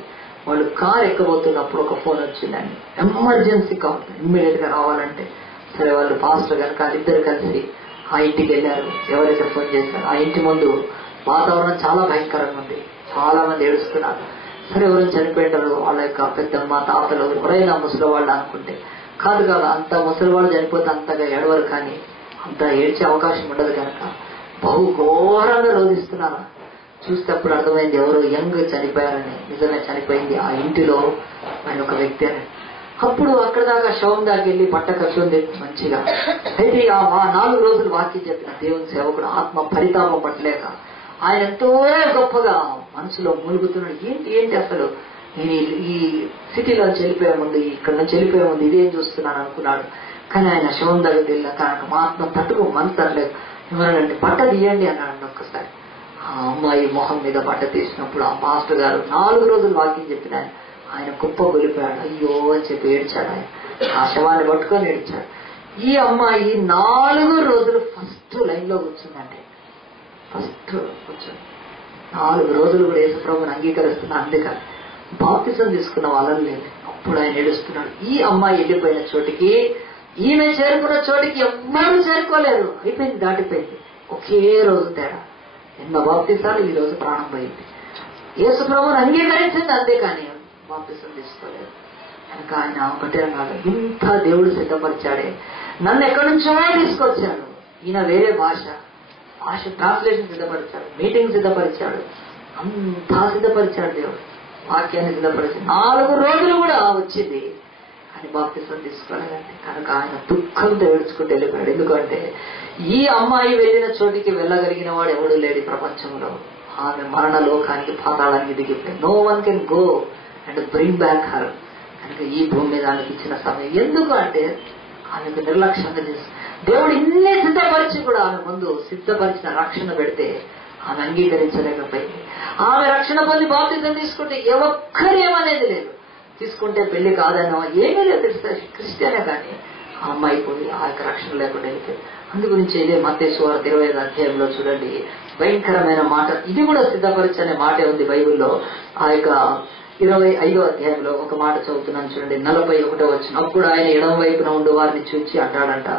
వాళ్ళు కారు ఎక్కబోతున్నప్పుడు ఒక ఫోన్ వచ్చిందండి. ఎమర్జెన్సీ కాల్, ఇమ్మీడియట్ గా రావాలంటే. సరే వాళ్ళు పాస్టర్ కనుక ఇద్దరు కలిసి ఆ ఇంటికి వెళ్ళారు. ఎవరైతే ఫోన్ చేశారు, ఆ ఇంటి ముందు వాతావరణం చాలా భయంకరంగా ఉంది, చాలా మంది ఏడుస్తున్నారు. సరే ఎవరైనా చనిపోయింటారు, వాళ్ళ యొక్క పెద్దమ్మ, తాతలు, ఎవరైనా ముసలి వాళ్ళు అనుకుంటే కాదు, అంత ముసలి వాళ్ళు చనిపోతే అంతగా ఏడవరు, కానీ అంత ఏడ్చే అవకాశం ఉండదు కనుక బహు ఘోరంగా రోధిస్తున్నారు. చూస్తే అప్పుడు అర్థమైంది ఎవరు యంగ్ చనిపోయారని. నిజమే, చనిపోయింది ఆ ఇంటిలో ఆయన ఒక వ్యక్తి అని. అప్పుడు అక్కడ దాకా శవం దాకా వెళ్ళి బట్ట కట్టుకుంది మంచిగా. అయితే ఆ 4 రోజులు వాక్యం చెప్పిన దేవుని సేవకుడు ఆత్మ పరితాపం పట్టలేక ఆయన ఎంతో గొప్పగా మనసులో మూలుగుతున్నాడు. ఏంటి అసలు నేను ఈ సిటీలో వెళ్ళిపోయే ముందు, ఇక్కడ నుంచి వెళ్ళిపోయే ముందు ఇదేం చూస్తున్నాను అనుకున్నాడు. కానీ ఆయన శవం దగ్గర వెళ్ళాక మా ఆత్మ తట్టుకు మనసరలేదు. ఎవరండి బట్ట తీయండి అన్నాడు. ఒక్కసారి ఆ అమ్మాయి మొహం మీద బట్ట తీసినప్పుడు ఆ మాస్టర్ గారు 4 రోజులు వాక్యం చెప్పిన ఆయన కుప్ప గొలిపాడు. అయ్యో అని చెప్పి ఏడ్చాడు. ఆయన ఆ శవాన్ని పట్టుకొని ఏడ్చాడు. ఈ అమ్మాయి 4 రోజులు ఫస్ట్ లైన్ లో కూర్చుందంటే, ఫస్ట్ కూర్చుంది. 4 రోజులు కూడా యేసుప్రభుని అంగీకరిస్తున్నా. అందుకని బాప్తిజం తీసుకున్న వాళ్ళని లేదు. అప్పుడు ఆయన ఏడుస్తున్నాడు. ఈ అమ్మాయి వెళ్ళిపోయిన చోటికి, ఈమె చేరుకున్న చోటికి ఎవ్వరూ చేరుకోలేరు. అయిపోయింది, దాటిపోయింది. ఒకే రోజు తేడా. ఎన్నో బాప్తిజాలు, ఈ రోజు ప్రాణం పోయింది. యేసుప్రభుని అంగీకరించింది, అంతేకాని బాప్తిజం తీసుకోలేదు. కనుక ఆయన ఒకటే అన్నాడు, ఇంత దేవుడు సిద్ధపరిచాడే, నన్ను ఎక్కడి నుంచో తీసుకొచ్చాడు. ఈయన వేరే భాష ట్రాన్స్లేషన్ సిద్ధపరిచాడు, మీటింగ్ సిద్ధపరిచాడు, అంతా సిద్ధపరిచాడు దేవుడు. వాక్యాన్ని సిద్ధపరిచాడు. 4 రోజులు కూడా వచ్చింది, కానీ బాప్తిజం తీసుకోలేదండి. కనుక ఆయన దుఃఖంతో ఏడ్చుకుంటూ వెళ్ళిపోయాడు. ఎందుకంటే ఈ అమ్మాయి వెళ్ళిన చోటికి వెళ్ళగలిగిన వాడు ఎవడు లేడు ప్రపంచంలో. ఆమె మరణ లోకానికి, పాతాళానికి దిగిపోయింది. No one can go and bring back her. కనుక ఈ భూమి మీద ఆమెకి ఇచ్చిన సమయం ఎందుకు అంటే ఆమెకు నిర్లక్ష్యంగా చేసి దేవుడు ఇన్ని సిద్ధపరిచి కూడా ఆమె ముందు సిద్ధపరిచిన రక్షణ పెడితే ఆమె అంగీకరించలేకపోయింది. ఆమె రక్షణ పొంది బాప్తిజం తీసుకుంటే ఏ ఒక్కరు ఏమనేది లేదు. తీసుకుంటే పెళ్లి కాదనో ఏమీ లేదు, క్రిస్టియనే. కానీ ఆ అమ్మాయి పోయి ఆ యొక్క రక్షణ లేకుండా వెళ్ళిపోయింది. అందు గురించి ఇదే మత్తయి సువార్త 25వ అధ్యాయంలో చూడండి, భయంకరమైన మాట. ఇది కూడా సిద్ధపరిచనే మాటే ఉంది బైబిల్లో. ఆ యొక్క 25వ అధ్యాయంలో ఒక మాట చదువుతున్నాను చూడండి, 41వ వచనం. అప్పుడు ఆయన ఎడమ వైపున ఉండు వారిని చూచి అంటాడంట.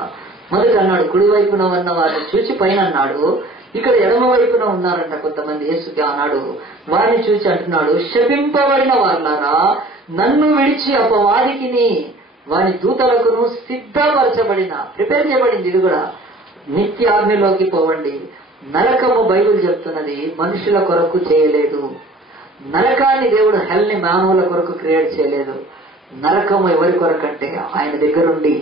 మొదట అన్నాడు కుడి వైపున ఉన్న వారిని చూచి పైన అన్నాడు. ఇక్కడ ఎడమ వైపున ఉన్నారంట కొంతమంది. యేసుకి ఆనాడు వారిని చూచి అంటున్నాడు, శపింపబడిన వారులారా, నన్ను విడిచి అపవాదికిని వారి దూతలకును సిద్ధపరచబడిన, ప్రిపేర్ చేయబడింది, ఇది కూడా నిత్యాగ్నిలోకి పోవండి. నరకము బైబిల్ చెప్తున్నది మనుషుల కొరకు చేయలేదు. నరకాన్ని దేవుడు, హెల్ని మానవుల కొరకు క్రియేట్ చేయలేదు. నరకము ఎవరి కొరకు అంటే ఆయన దగ్గరుండి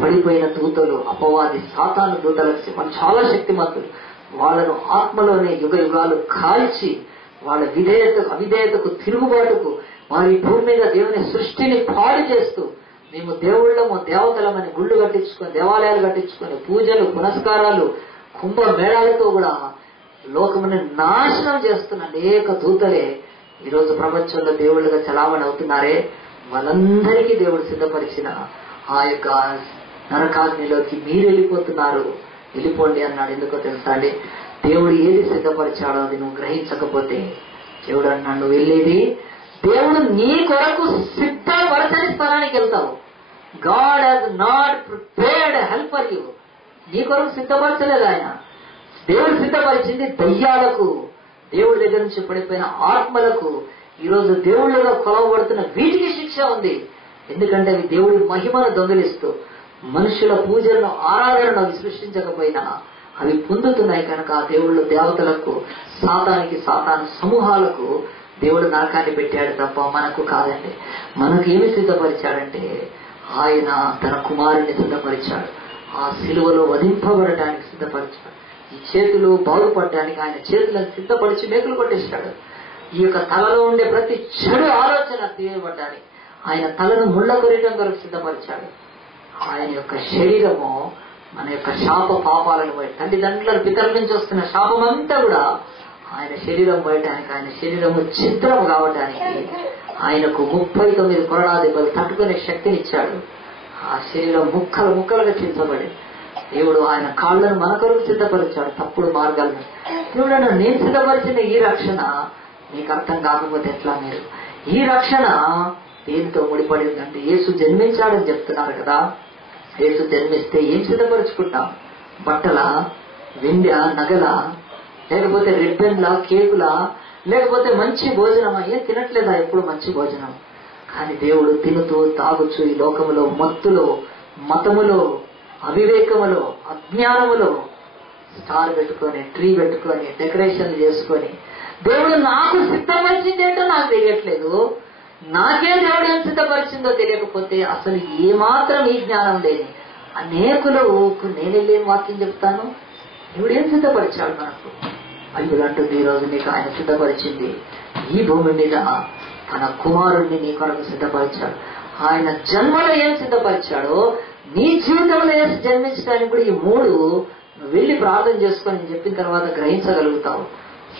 పడిపోయిన దూతలు, అపవాది సాతాను దూతలకు మనం చాలా శక్తిమంతులు. వాళ్ళను ఆత్మలోనే యుగ యుగాలు కాల్చి వాళ్ళ అవిధేయతకు తిరుగుబాటుకు వారి భూమి మీద దేవుని సృష్టిని పాడు చేస్తూ, మేము దేవుళ్ళము దేవతలమని గుళ్ళు కట్టించుకొని, దేవాలయాలు కట్టించుకొని, పూజలు పునస్కారాలు కుంభ మేళాలతో కూడా లోకముని నాశనం చేస్తున్న అనేక దూతలే ఈరోజు ప్రపంచంలో దేవుళ్ళుగా చలామణి అవుతున్నారే. వాళ్ళందరికీ దేవుడు సిద్ధపరిచిన ఆ యొక్క నరకాగ్నిలోకి మీరు వెళ్ళిపోతున్నారు, వెళ్ళిపోండి అన్నాడు. ఎందుకో తెలుసా అండి, దేవుడు ఏది సిద్ధపరిచాడో అది నువ్వు గ్రహించకపోతే దేవుడు అన్నాడు నువ్వు వెళ్ళేది దేవుడు నీ కొరకు సిద్ధపరచని స్థలానికి వెళ్తావు. God has not prepared help for you. నీ కొరకు సిద్ధపరచలేదు ఆయన. దేవుడు సిద్ధపరిచింది దయ్యాలకు, దేవుడి దగ్గర నుంచి పడిపోయిన ఆత్మలకు. ఈరోజు దేవుళ్ళలో కొలవబడుతున్న వీటికి శిక్ష ఉంది. ఎందుకంటే అవి దేవుడి మహిమను దొంగిలిస్తూ మనుషుల పూజలను ఆరాధనను అవి సృష్టించకపోయినా అవి పొందుతున్నాయి కనుక దేవుళ్ళు దేవతలకు, సాతానికి, సాతాను సమూహాలకు దేవుడు నరకాన్ని పెట్టాడు తప్ప మనకు కాదండి. మనకు ఏమి సిద్ధపరిచాడంటే ఆయన తన కుమారుని సిద్ధపరిచాడు. ఆ సిలువలో వధింపబడటానికి సిద్ధపరిచాడు. ఈ చేతులు బాగుపడటానికి ఆయన చేతులను సిద్ధపరిచి మేకులు కొట్టేశాడు. ఈ యొక్క తలలో ఉండే ప్రతి చెడు ఆలోచన తీయబడ్డానికి ఆయన తలను ముళ్ళ కొరియడం కొరకు సిద్ధపరిచాడు. ఆయన యొక్క శరీరము మన యొక్క శాప పాపాలను బయట, తల్లిదండ్రుల పితరుల నుంచి వస్తున్న శాపం అంతా కూడా ఆయన శరీరం బయటానికి, ఆయన శరీరము ఛిద్రము కావటానికి ఆయనకు 39 కొరడా దెబ్బలు తట్టుకునే శక్తినిచ్చాడు. ఆ శరీరం ముక్కలు ముక్కలుగా చించబడి దేవుడు ఆయన కాళ్లను మన కొరకు సిద్ధపరిచాడు. తప్పుడు మార్గాలను దేవుడు నేను సిద్ధపరిచిన ఈ రక్షణ మీకు అర్థం కాకపోతే ఎట్లా? మీరు ఈ రక్షణ దేనితో ముడిపడి ఉందంటే యేసు జన్మించాడని చెప్తున్నారు కదా. యేసు జన్మిస్తే ఏం సిద్ధపరుచుకుంటాం? బట్టల, వెండి, నగల, లేకపోతే రిబ్బన్లా, కేకులా, లేకపోతే మంచి భోజనమా? ఏం తినట్లేదా ఎప్పుడు మంచి భోజనం? కానీ దేవుడు తినుతూ తాగుచు ఈ లోకములో మత్తులో, మతములో, అవివేకములో, అజ్ఞానములో స్టార్ పెట్టుకొని, ట్రీ పెట్టుకొని, డెకరేషన్లు చేసుకొని దేవుడు నాకు సిద్ధపరిచింది ఏంటో నాకు తెలియట్లేదు, నాకే దేవుడు ఏం సిద్ధపరిచిందో తెలియకపోతే అసలు ఏమాత్రం ఈ జ్ఞానం లేని అనేకులకు నేనెళ్ళేం వాక్యం చెప్తాను. దేవుడు ఏం సిద్ధపరిచాడు మనకు? బైబిల్ అంటుంది ఈరోజు నీకు ఆయన సిద్ధపరిచింది ఈ భూమి మీద తన కుమారుడిని నీ కొరకు సిద్ధపరిచాడు. ఆయన జన్మలో ఏం సిద్ధపరిచాడో నీ జీవితంలో ఏం జన్మించడానికి కూడా ఈ 3 నువ్వు వెళ్ళి ప్రార్థన చేసుకొని చెప్పిన తర్వాత గ్రహించగలుగుతావు.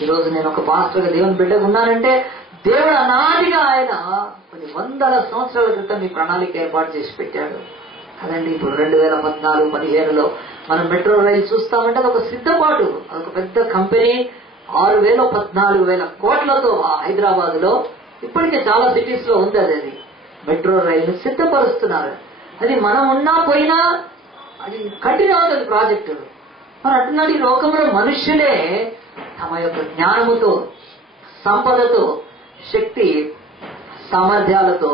ఈరోజు నేను ఒక పాస్టర్గా దేవుని బిడ్డగా ఉన్నానంటే దేవుడు అనాదిగా ఆయన కొన్ని వందల సంవత్సరాల క్రితం ఈ ప్రణాళిక ఏర్పాటు చేసి పెట్టాడు కదండి. ఇప్పుడు 2014-15లో మనం మెట్రో రైలు చూస్తామంటే అదొక సిద్ధపాటు, అదొక పెద్ద కంపెనీ 6,000-14,000 కోట్లతో హైదరాబాద్ లో ఇప్పటికే చాలా సిటీస్ లో ఉంది. అది మెట్రో రైలు సిద్ధపరుస్తున్నారు. అది మనం ఉన్నా పోయినా అది కంటిన్యూ అవుతుంది ప్రాజెక్టు. మరి అంటున్నాడు ఈ లోకంలో మనుష్యులే తమ యొక్క జ్ఞానముతో, సంపదతో, శక్తి సామర్థ్యాలతో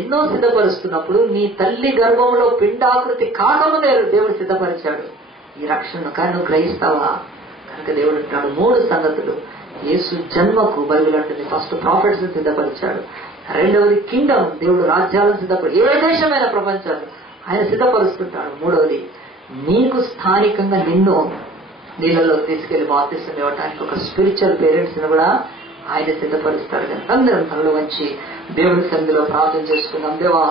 ఎన్నో సిద్ధపరుస్తున్నప్పుడు నీ తల్లి గర్భంలో పిండాకృతి కాకముందే దేవుడు సిద్ధపరిచాడు ఈ రక్షణను. కానీ నువ్వు గ్రహిస్తావా? కనుక దేవుడు అంటాడు 3 సంగతులు. యేసు జన్మకు బైబిల్ అంటుంది ఫస్ట్ ప్రాఫిట్స్ సిద్ధపరిచాడు, రెండవది కింగ్డమ్, దేవుడు రాజ్యాలను సిద్ధపరి ఏ దేశమైన ప్రపంచాలు ఆయన సిద్ధపరుస్తుంటాడు, మూడవది నీకు స్థానికంగా నిన్ను నీళ్ళలో తీసుకెళ్లి బాప్తిసం ఇవ్వటానికి ఒక స్పిరిచువల్ పేరెంట్స్ ని కూడా ఆయన సిద్ధపరుస్తాడు. కనుక అందరం తనలో వచ్చి దేవుడి సన్నిధిలో ప్రార్థన చేసుకున్నాం. దేవా,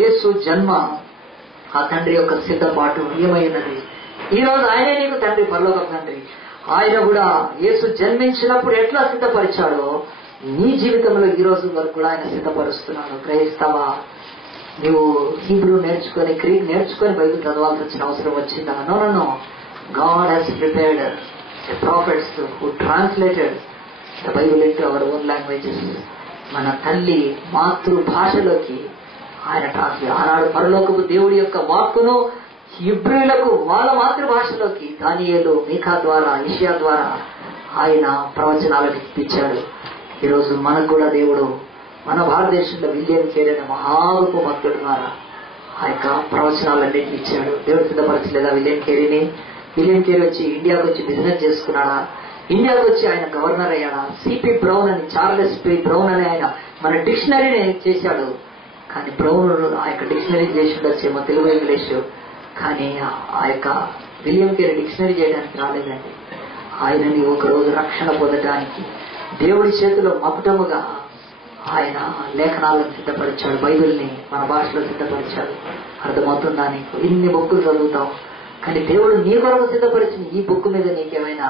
యేసు జన్మ ఆ తండ్రి యొక్క సిద్ధపాటు ఏమైనది? ఈ రోజు ఆయనే నీకు తండ్రి, పరలోక తండ్రి. ఆయన కూడా యేసు జన్మించినప్పుడు ఎట్లా సిద్ధపరిచాడో నీ జీవితంలో ఈ రోజు వరకు కూడా ఆయన సిద్ధపరుస్తున్నాడు. గ్రహిస్తావా? నువ్వు హీబ్రూ నేర్చుకొని, గ్రీక్ నేర్చుకొని బైబిల్ చదవాల్సి వచ్చిన అవసరం వచ్చిందా? No. God has prepared the prophets who translated the Bible into our own languages. మన తల్లి మాతృభాషలోకి ఆయన ట్రాన్స్లేట్. ఆనాడు పరలోకపు దేవుడి యొక్క వాక్కును హీబ్రూలకు వాళ్ళ మాతృభాషలోకి దానియేలు, మీకా ద్వారా, ఇషియా ద్వారా ఆయన ప్రవచనాలను ఇప్పించాడు. ఈరోజు మనకు కూడా దేవుడు మన భారతదేశంలో విలియం కేరీ అనే మహాగొప్ప భక్తుడు ద్వారా ఆ యొక్క ప్రవచనాలన్నింటినీ ఇచ్చాడు. దేవుడు సిద్ధపరచలేదా విలియం కేరీని? విలియం కేరీ వచ్చి ఇండియాకు వచ్చి బిజినెస్ చేసుకున్నాడా? ఇండియాకు వచ్చి ఆయన గవర్నర్ అయ్యాడా? సిపి బ్రౌన్ అని, చార్లెస్ పి బ్రౌన్ అని ఆయన మన డిక్షనరీని చేశాడు. కానీ బ్రౌన్ ఆ యొక్క డిక్షనరీ చేసి ఉండొచ్చేమో, తెలుగు ఇంగ్లీష్. కానీ ఆ యొక్క విలియం కేరీ డిక్షనరీ చేయడానికి రాలేదండి. ఆయనని ఒకరోజు రక్షణ పొందడానికి దేవుడి చేతిలో మకుటముగా ఆయన లేఖనాలను సిద్ధపరిచాడు. బైబిల్ని మన భాషలో సిద్ధపరిచాడు. అర్థమవుతుందా నీకు? ఇన్ని బుక్కులు చదువుతాం, కానీ దేవుడు నీ కొరకు సిద్ధపరిచిన ఈ బుక్ మీద నీకేమైనా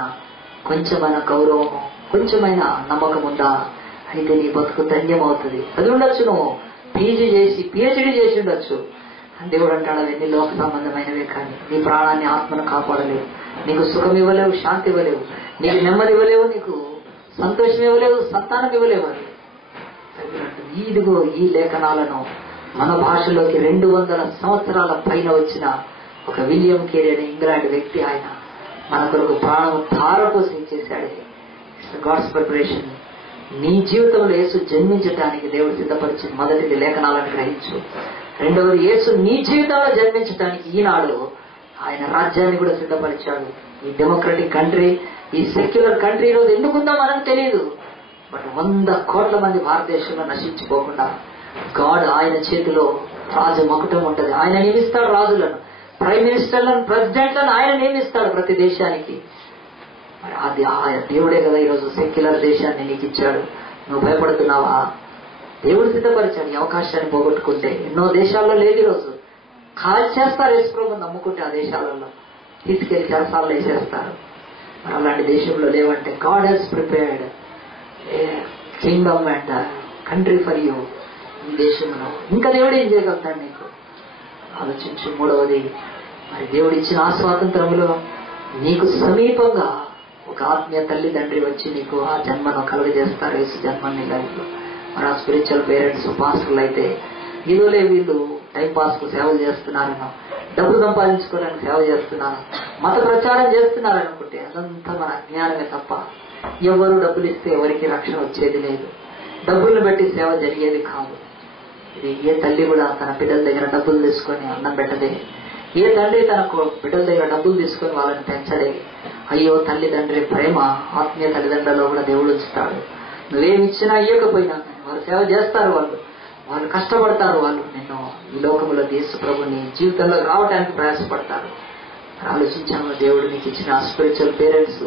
కొంచెమైనా గౌరవము, కొంచెమైనా నమ్మకం ఉందా? అయితే నీ బతుకు ధన్యమవుతుంది. అది ఉండొచ్చు, నువ్వు పీజీ చేసి పిహెచ్డీ చేసి ఉండొచ్చు. దేవుడు అంటాడు అవన్నీ లోక సంబంధమైనవే, కానీ నీ ప్రాణాన్ని, ఆత్మను కాపాడలేవు. నీకు సుఖం ఇవ్వలేవు, శాంతి ఇవ్వలేవు, నీకు నెమ్మది ఇవ్వలేవు, నీకు సంతోషం ఇవ్వలేవు, సంతానం ఇవ్వలేవు. అది ఇదిగో ఈ లేఖనాలను మన భాషలోకి 200 సంవత్సరాల పైన వచ్చిన ఒక విలియం కేరీ అనే ఇంగ్లాండ్ వ్యక్తి, ఆయన మన కొరకు ప్రాణం ధారపోసి చేశాడు. God's preparation. నీ జీవితంలో యేసు జన్మించడానికి దేవుడు సిద్ధపరిచింది. మొదటిది లేఖనాలను గ్రహించు. రెండవది యేసు నీ జీవితంలో జన్మించడానికి ఈనాడు ఆయన రాజ్యాన్ని కూడా సిద్ధపరిచాడు. ఈ డెమోక్రటిక్ కంట్రీ, ఈ సెక్యులర్ కంట్రీ రోజు ఎందుకుందో మనకు తెలియదు. బట్ 100 కోట్ల మంది భారతదేశంలో నశించిపోకుండా గాడ్ ఆయన చేతిలో రాజు మకుటం ఉంటుంది. ఆయన నియమిస్తాడు రాజులను, ప్రైమ్ మినిస్టర్లను, ప్రెసిడెంట్లను ఆయన నియమిస్తాడు ప్రతి దేశానికి. మరి అది ఆయన దేవుడే కదా ఈరోజు సెక్యులర్ దేశాన్ని నీకు ఇచ్చాడు. నువ్వు భయపడుతున్నావా? దేవుడు సిద్ధపరిచాడు. ఈ అవకాశాన్ని పోగొట్టుకుంటే ఎన్నో దేశాల్లో లేదు. ఈరోజు కాల్ చేస్తారు యేసుప్రభువుని నమ్ముకుంటే, ఆ దేశాలలో తీసుకెళ్లి చెరసాలలో వేసేస్తారు. మరి అలాంటి దేశంలో లేవంటే God he's prepared kingdom and country for you. ఈ దేశంలో ఇంకా దేవుడు ఏం చేయగలుగుతాడు నీకు? ఆలోచించు. మూడవది, మరి దేవుడు ఇచ్చిన ఆ స్వాతంత్రంలో నీకు సమీపంగా ఒక ఆత్మీయ తల్లిదండ్రి వచ్చి నీకు ఆ జన్మను కలుగజేస్తారు. యేసు జన్మని లైఫ్ లో. మరి ఆ స్పిరిచువల్ పేరెంట్స్, పాస్టర్లు అయితే ఇదిలే వీళ్ళు టైం పాస్ కు సేవ చేస్తున్నారనో, డబ్బు సంపాదించుకోవడానికి సేవ చేస్తున్నాను, మత ప్రచారం చేస్తున్నారనుకుంటే అదంతా మన అజ్ఞానమే తప్ప. ఎవరు డబ్బులు ఇస్తే ఎవరికి రక్షణ వచ్చేది లేదు. డబ్బులను బట్టి సేవ జరిగేది కాదు. ఇది ఏ తల్లి కూడా తన బిడ్డల దగ్గర డబ్బులు తీసుకొని అన్నం పెట్టదే. ఏ తండ్రి తన బిడ్డల దగ్గర డబ్బులు తీసుకొని వాళ్ళని పెంచడే. అయ్యో తల్లిదండ్రి ప్రేమ ఆత్మీయ తల్లిదండ్రులలో కూడా దేవుడు ఉంచుతాడు. నువ్వేమిచ్చినా ఇవ్వకపోయినా వారు సేవ చేస్తారు. వాళ్ళు కష్టపడతారు. వాళ్ళు నిన్ను ఈ లోకంలో యేసు ప్రభుని జీవితంలో రావడానికి ప్రయాసపడతారు. ఆలోచించాము. దేవుడు నీకు ఇచ్చిన spiritual parents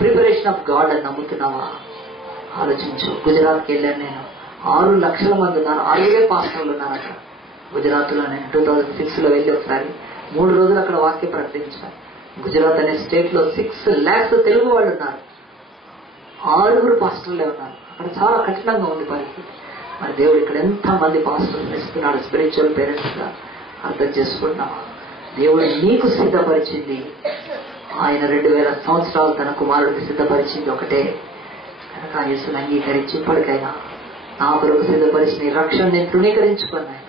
preparation of God అని నమ్ముతున్నావా? ఆలోచించు. గుజరాత్కి వెళ్ళాను నేను. 6 లక్షల మంది ఉన్నారు. 6 పాస్టర్లు ఉన్నారు అక్కడ గుజరాత్ లో. నేను 2006లో వెళ్ళి ఒకసారి 3 రోజులు అక్కడ వాక్యం ప్రకటించాను. గుజరాత్ అనే స్టేట్ లో 6 lakhs తెలుగు వాళ్ళు ఉన్నారు. 6 పాస్టర్లే ఉన్నారు. అక్కడ చాలా కఠినంగా ఉంది పరిస్థితి. మరి దేవుడు ఇక్కడ ఎంత మంది పాస్టర్లు ఇస్తున్నాడు స్పిరిచువల్ పేరెంట్స్ గా. అర్థం చేసుకుంటున్నావా? దేవుడు నీకు సిద్ధపరిచింది ఆయన 2000 సంవత్సరాలు తన కుమారుడికి సిద్ధపరిచింది ఒకటే. కనుక యేసుని అంగీకరించి ఇప్పటికైనా నా కొరకు సిద్ధపరిచిన రక్షణ నేను తృణీకరించుకున్నాను.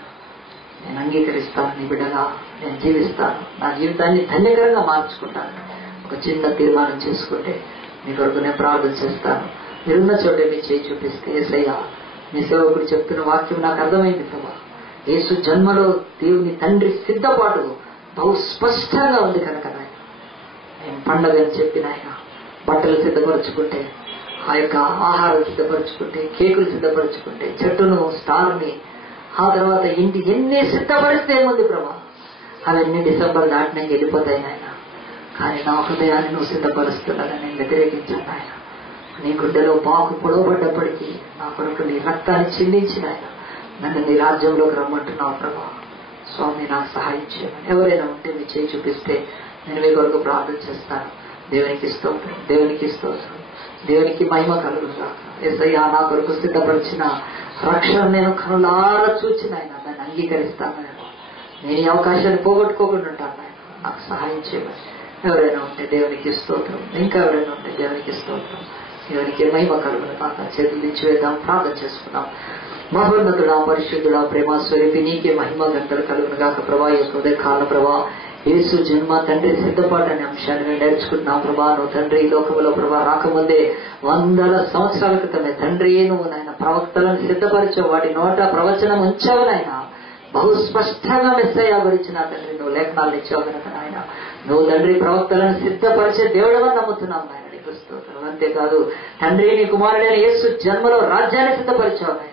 నేను అంగీకరిస్తాను. నీ బిడ్డగా నేను జీవిస్తాను. నా జీవితాన్ని ధన్యకరంగా మార్చుకుంటాను. ఒక చిన్న తీర్మానం చేసుకుంటే మీ కొరకు నేను ప్రార్థన చేస్తాను. మీరున్న చోటే మీ చేయి చూపిస్తే, యేసయ్యా మీ సేవకుడు చెప్తున్న వాక్యం నాకు అర్థమైంది ప్రభా. యేసు జన్మలో దేవుని తండ్రి సిద్ధపాటు బహు స్పష్టంగా ఉంది. కనుక నాయన నేను పండగ అని చెప్పిన ఆయన బట్టలు సిద్ధపరచుకుంటే, ఆ యొక్క ఆహారం సిద్ధపరచుకుంటే, కేకులు సిద్ధపరచుకుంటే, చెట్టును, స్టార్ని, ఆ తర్వాత ఇంటి ఎన్ని సిద్ధపరిస్తే ఏముంది ప్రభా, అవన్నీ డిసెంబర్ దాటినాక వెళ్ళిపోతాయి నాయన. కానీ నా హృదయాన్ని నువ్వు సిద్ధపరుస్తున్నానని నేను వ్యతిరేకించాను ఆయన. నీ గుడ్డలో బాకు పొడవబడ్డప్పటికీ నా కొరకు నీ రక్తాన్ని చిందించిన ఆయన నన్ను నీ రాజ్యంలోకి రమ్మంటున్నావు ప్రభా. స్వామి నాకు సహాయం చేయమని ఎవరైనా ఉంటే మీ చేయి చూపిస్తే నేను మీ కొరకు ప్రార్థన చేస్తాను. దేవునికి స్తోత్రం, దేవునికి స్తోత్రం, దేవునికి మహిమ కలుగుగా. యేసయ్యా నా కొరకు సిద్ధపరిచిన రక్షణ నేను కనులారా చూచిన ఆయన దాన్ని అంగీకరిస్తాను. నేను ఈ అవకాశాన్ని పోగొట్టుకోకుండా ఉంటాను ఆయన. నాకు సహాయం చేయమని ఎవరైనా ఉంటే దేవునికి స్తోత్రం, ఇంకా ఎవరైనా ఉంటే దేవునికి స్తోత్రం, దేవునికి మహిమ కలుగును కాక. చేతులు ఇచ్చి వేద్దాం, ప్రార్థన చేసుకున్నాం. మహోన్నతుడా, పరిశుద్ధుడా, ప్రేమ స్వరూపి నీకే మహిమ గంటలు కలుగును కాక. ప్రభా యొక్క ఉదయకాల ప్రభా యేసు జన్మ తండ్రి సిద్ధపాటు అనే అంశాన్ని మేము నేర్చుకుంటున్నాం ప్రభా. నువ్వు తండ్రి ఈ లోకంలో ప్రభా రాకముందే 100 సంవత్సరాల క్రితమే తండ్రి నువ్వు నాయన ప్రవక్తలను సిద్ధపరిచావు. వాటి నోట ప్రవచనం ఉంచావు నాయన. బహు స్పష్టంగా మెస్సయ్య గురించిన తండ్రి నువ్వు లేఖనాలు ఇచ్చావు కనుక నాయన నువ్వు తండ్రి ప్రవక్తలను సిద్ధపరిచే దేవుడవని నమ్ముతున్నాం నాయన. నీకు స్తోత్రం. అంతేకాదు తండ్రి నీ కుమారుడైన యేసు జన్మలో రాజ్యాన్ని సిద్ధపరిచావు నాయన.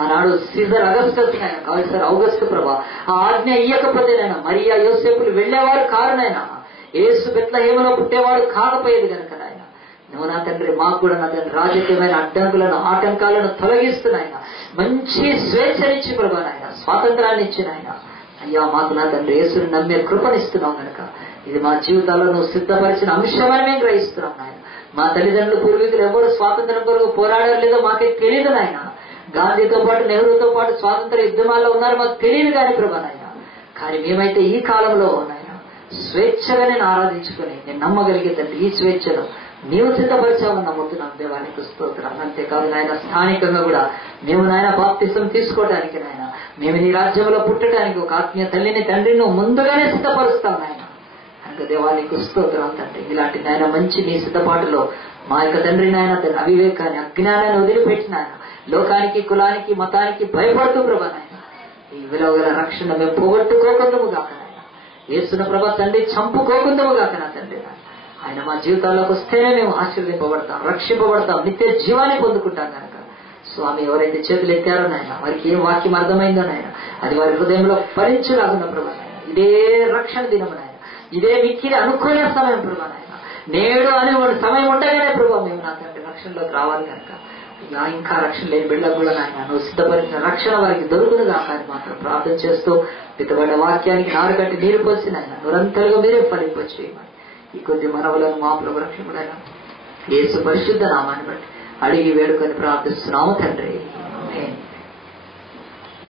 ఆనాడు సీజర్ అగస్టస్ నాయన, కాల్సర్ ఔగస్టు ప్రభా ఆ ఆజ్ఞ ఇయ్యకపోతేనైనా మరియా యోసేపులు వెళ్లేవారు కారునైనా యేసు బెత్లెహేములో పుట్టేవాడు కాకపోయేది కనుక నాయన నువ్వు నా తండ్రి మాకు కూడా నా తండ్రి రాజకీయమైన అడ్డంకులను ఆటంకాలను తొలగిస్తున్నాయన మంచి స్వేచ్ఛనిచ్చి ప్రభా నాయన స్వాతంత్రాన్ని ఇచ్చిన ఆయన. అయ్యా మాకు నా తండ్రి యేసుని నమ్మే కృపనిస్తున్నావు కనుక ఇది మా జీవితాల్లో నువ్వు సిద్ధపరిచిన అంశమని మేము గ్రహిస్తున్నాం నాయన. మా తల్లిదండ్రులు పూర్వీకులు ఎవరు స్వాతంత్రం కొరకు పోరాడారు లేదో మాకే తెలియదు నాయన. గాంధీతో పాటు నెహ్రూతో పాటు స్వాతంత్ర యుద్ధమాల్లో ఉన్నారు మాకు తెలియదు కానీ ప్రభా నాయన. కానీ మేమైతే ఈ కాలంలో నాయన స్వేచ్ఛగా నేను ఆరాధించుకొని నేను నమ్మగలిగే తండ్రి ఈ స్వేచ్ఛను నీవు సిద్ధపరిచామని నమ్ముతున్నాం దేవానికి స్తోత్రం. అంతేకాదు నాయన స్థానికంగా కూడా మేము నాయన బాప్తిసం తీసుకోవడానికి నాయన మేము నీ రాజ్యంలో పుట్టడానికి ఒక ఆత్మీయ తల్లిని తండ్రిని ముందుగానే సిద్ధపరుస్తాం నాయన. కనుక దేవానికి స్తోత్రం తండ్రి. ఇలాంటి నాయన మంచి నీ సిద్ధపాటులో మా యొక్క తండ్రి నాయన తన అవివేకాన్ని అజ్ఞానాన్ని వదిలిపెట్టిన లోకానికి కులానికి మతానికి భయపడుతూ ప్రభా నాయన ఈ విలువగల రక్షణ మేము పోగొట్టుకోకుందము గాక నాయన. యేసున ప్రభా తండ్రి చంపుకోకుందము గాక నా తండ్రి. ఆయన మా జీవితాల్లోకి వస్తేనే మేము ఆశీర్వదింపబడతాం, రక్షింపబడతాం, నిత్య జీవాన్ని పొందుకుంటాం కనుక స్వామి ఎవరైతే చేతులు ఎత్తారో నాయన వారికి ఏం వాక్యం అర్థమైందో నాయన అది వారి హృదయంలో ఫలించులాగున్న ప్రభా నాయన. ఇదే రక్షణ దినము నాయన, ఇదే మిక్కిలి అనుకూల సమయం ప్రభా నాయన. నేడు అనే సమయం ఉండగానే ప్రభా మేము నా తండ్రి రక్షణలోకి రావాలి కనుక ఇంకా రక్షణ లేని బిడ్డలకు కూడా నాయన నువ్వు సిద్ధపరిచిన రక్షణ వారికి దొరుకునుగా కానీ మాత్రం ప్రార్థన చేస్తూ విత్తబడ్డ వాక్యానికి నారు కట్టి నీరు పోసి నాయన నిరంతరంగా మీరే ఫలింపచ్చు. ఈ కొద్ది మనవులను మా ప్రభు రక్షకుడైన యేసు పరిశుద్ధ నామాన్ని బట్టి అడిగి వేడుకొని ప్రార్థిస్తున్నాము తండ్రి. ఆమేన్.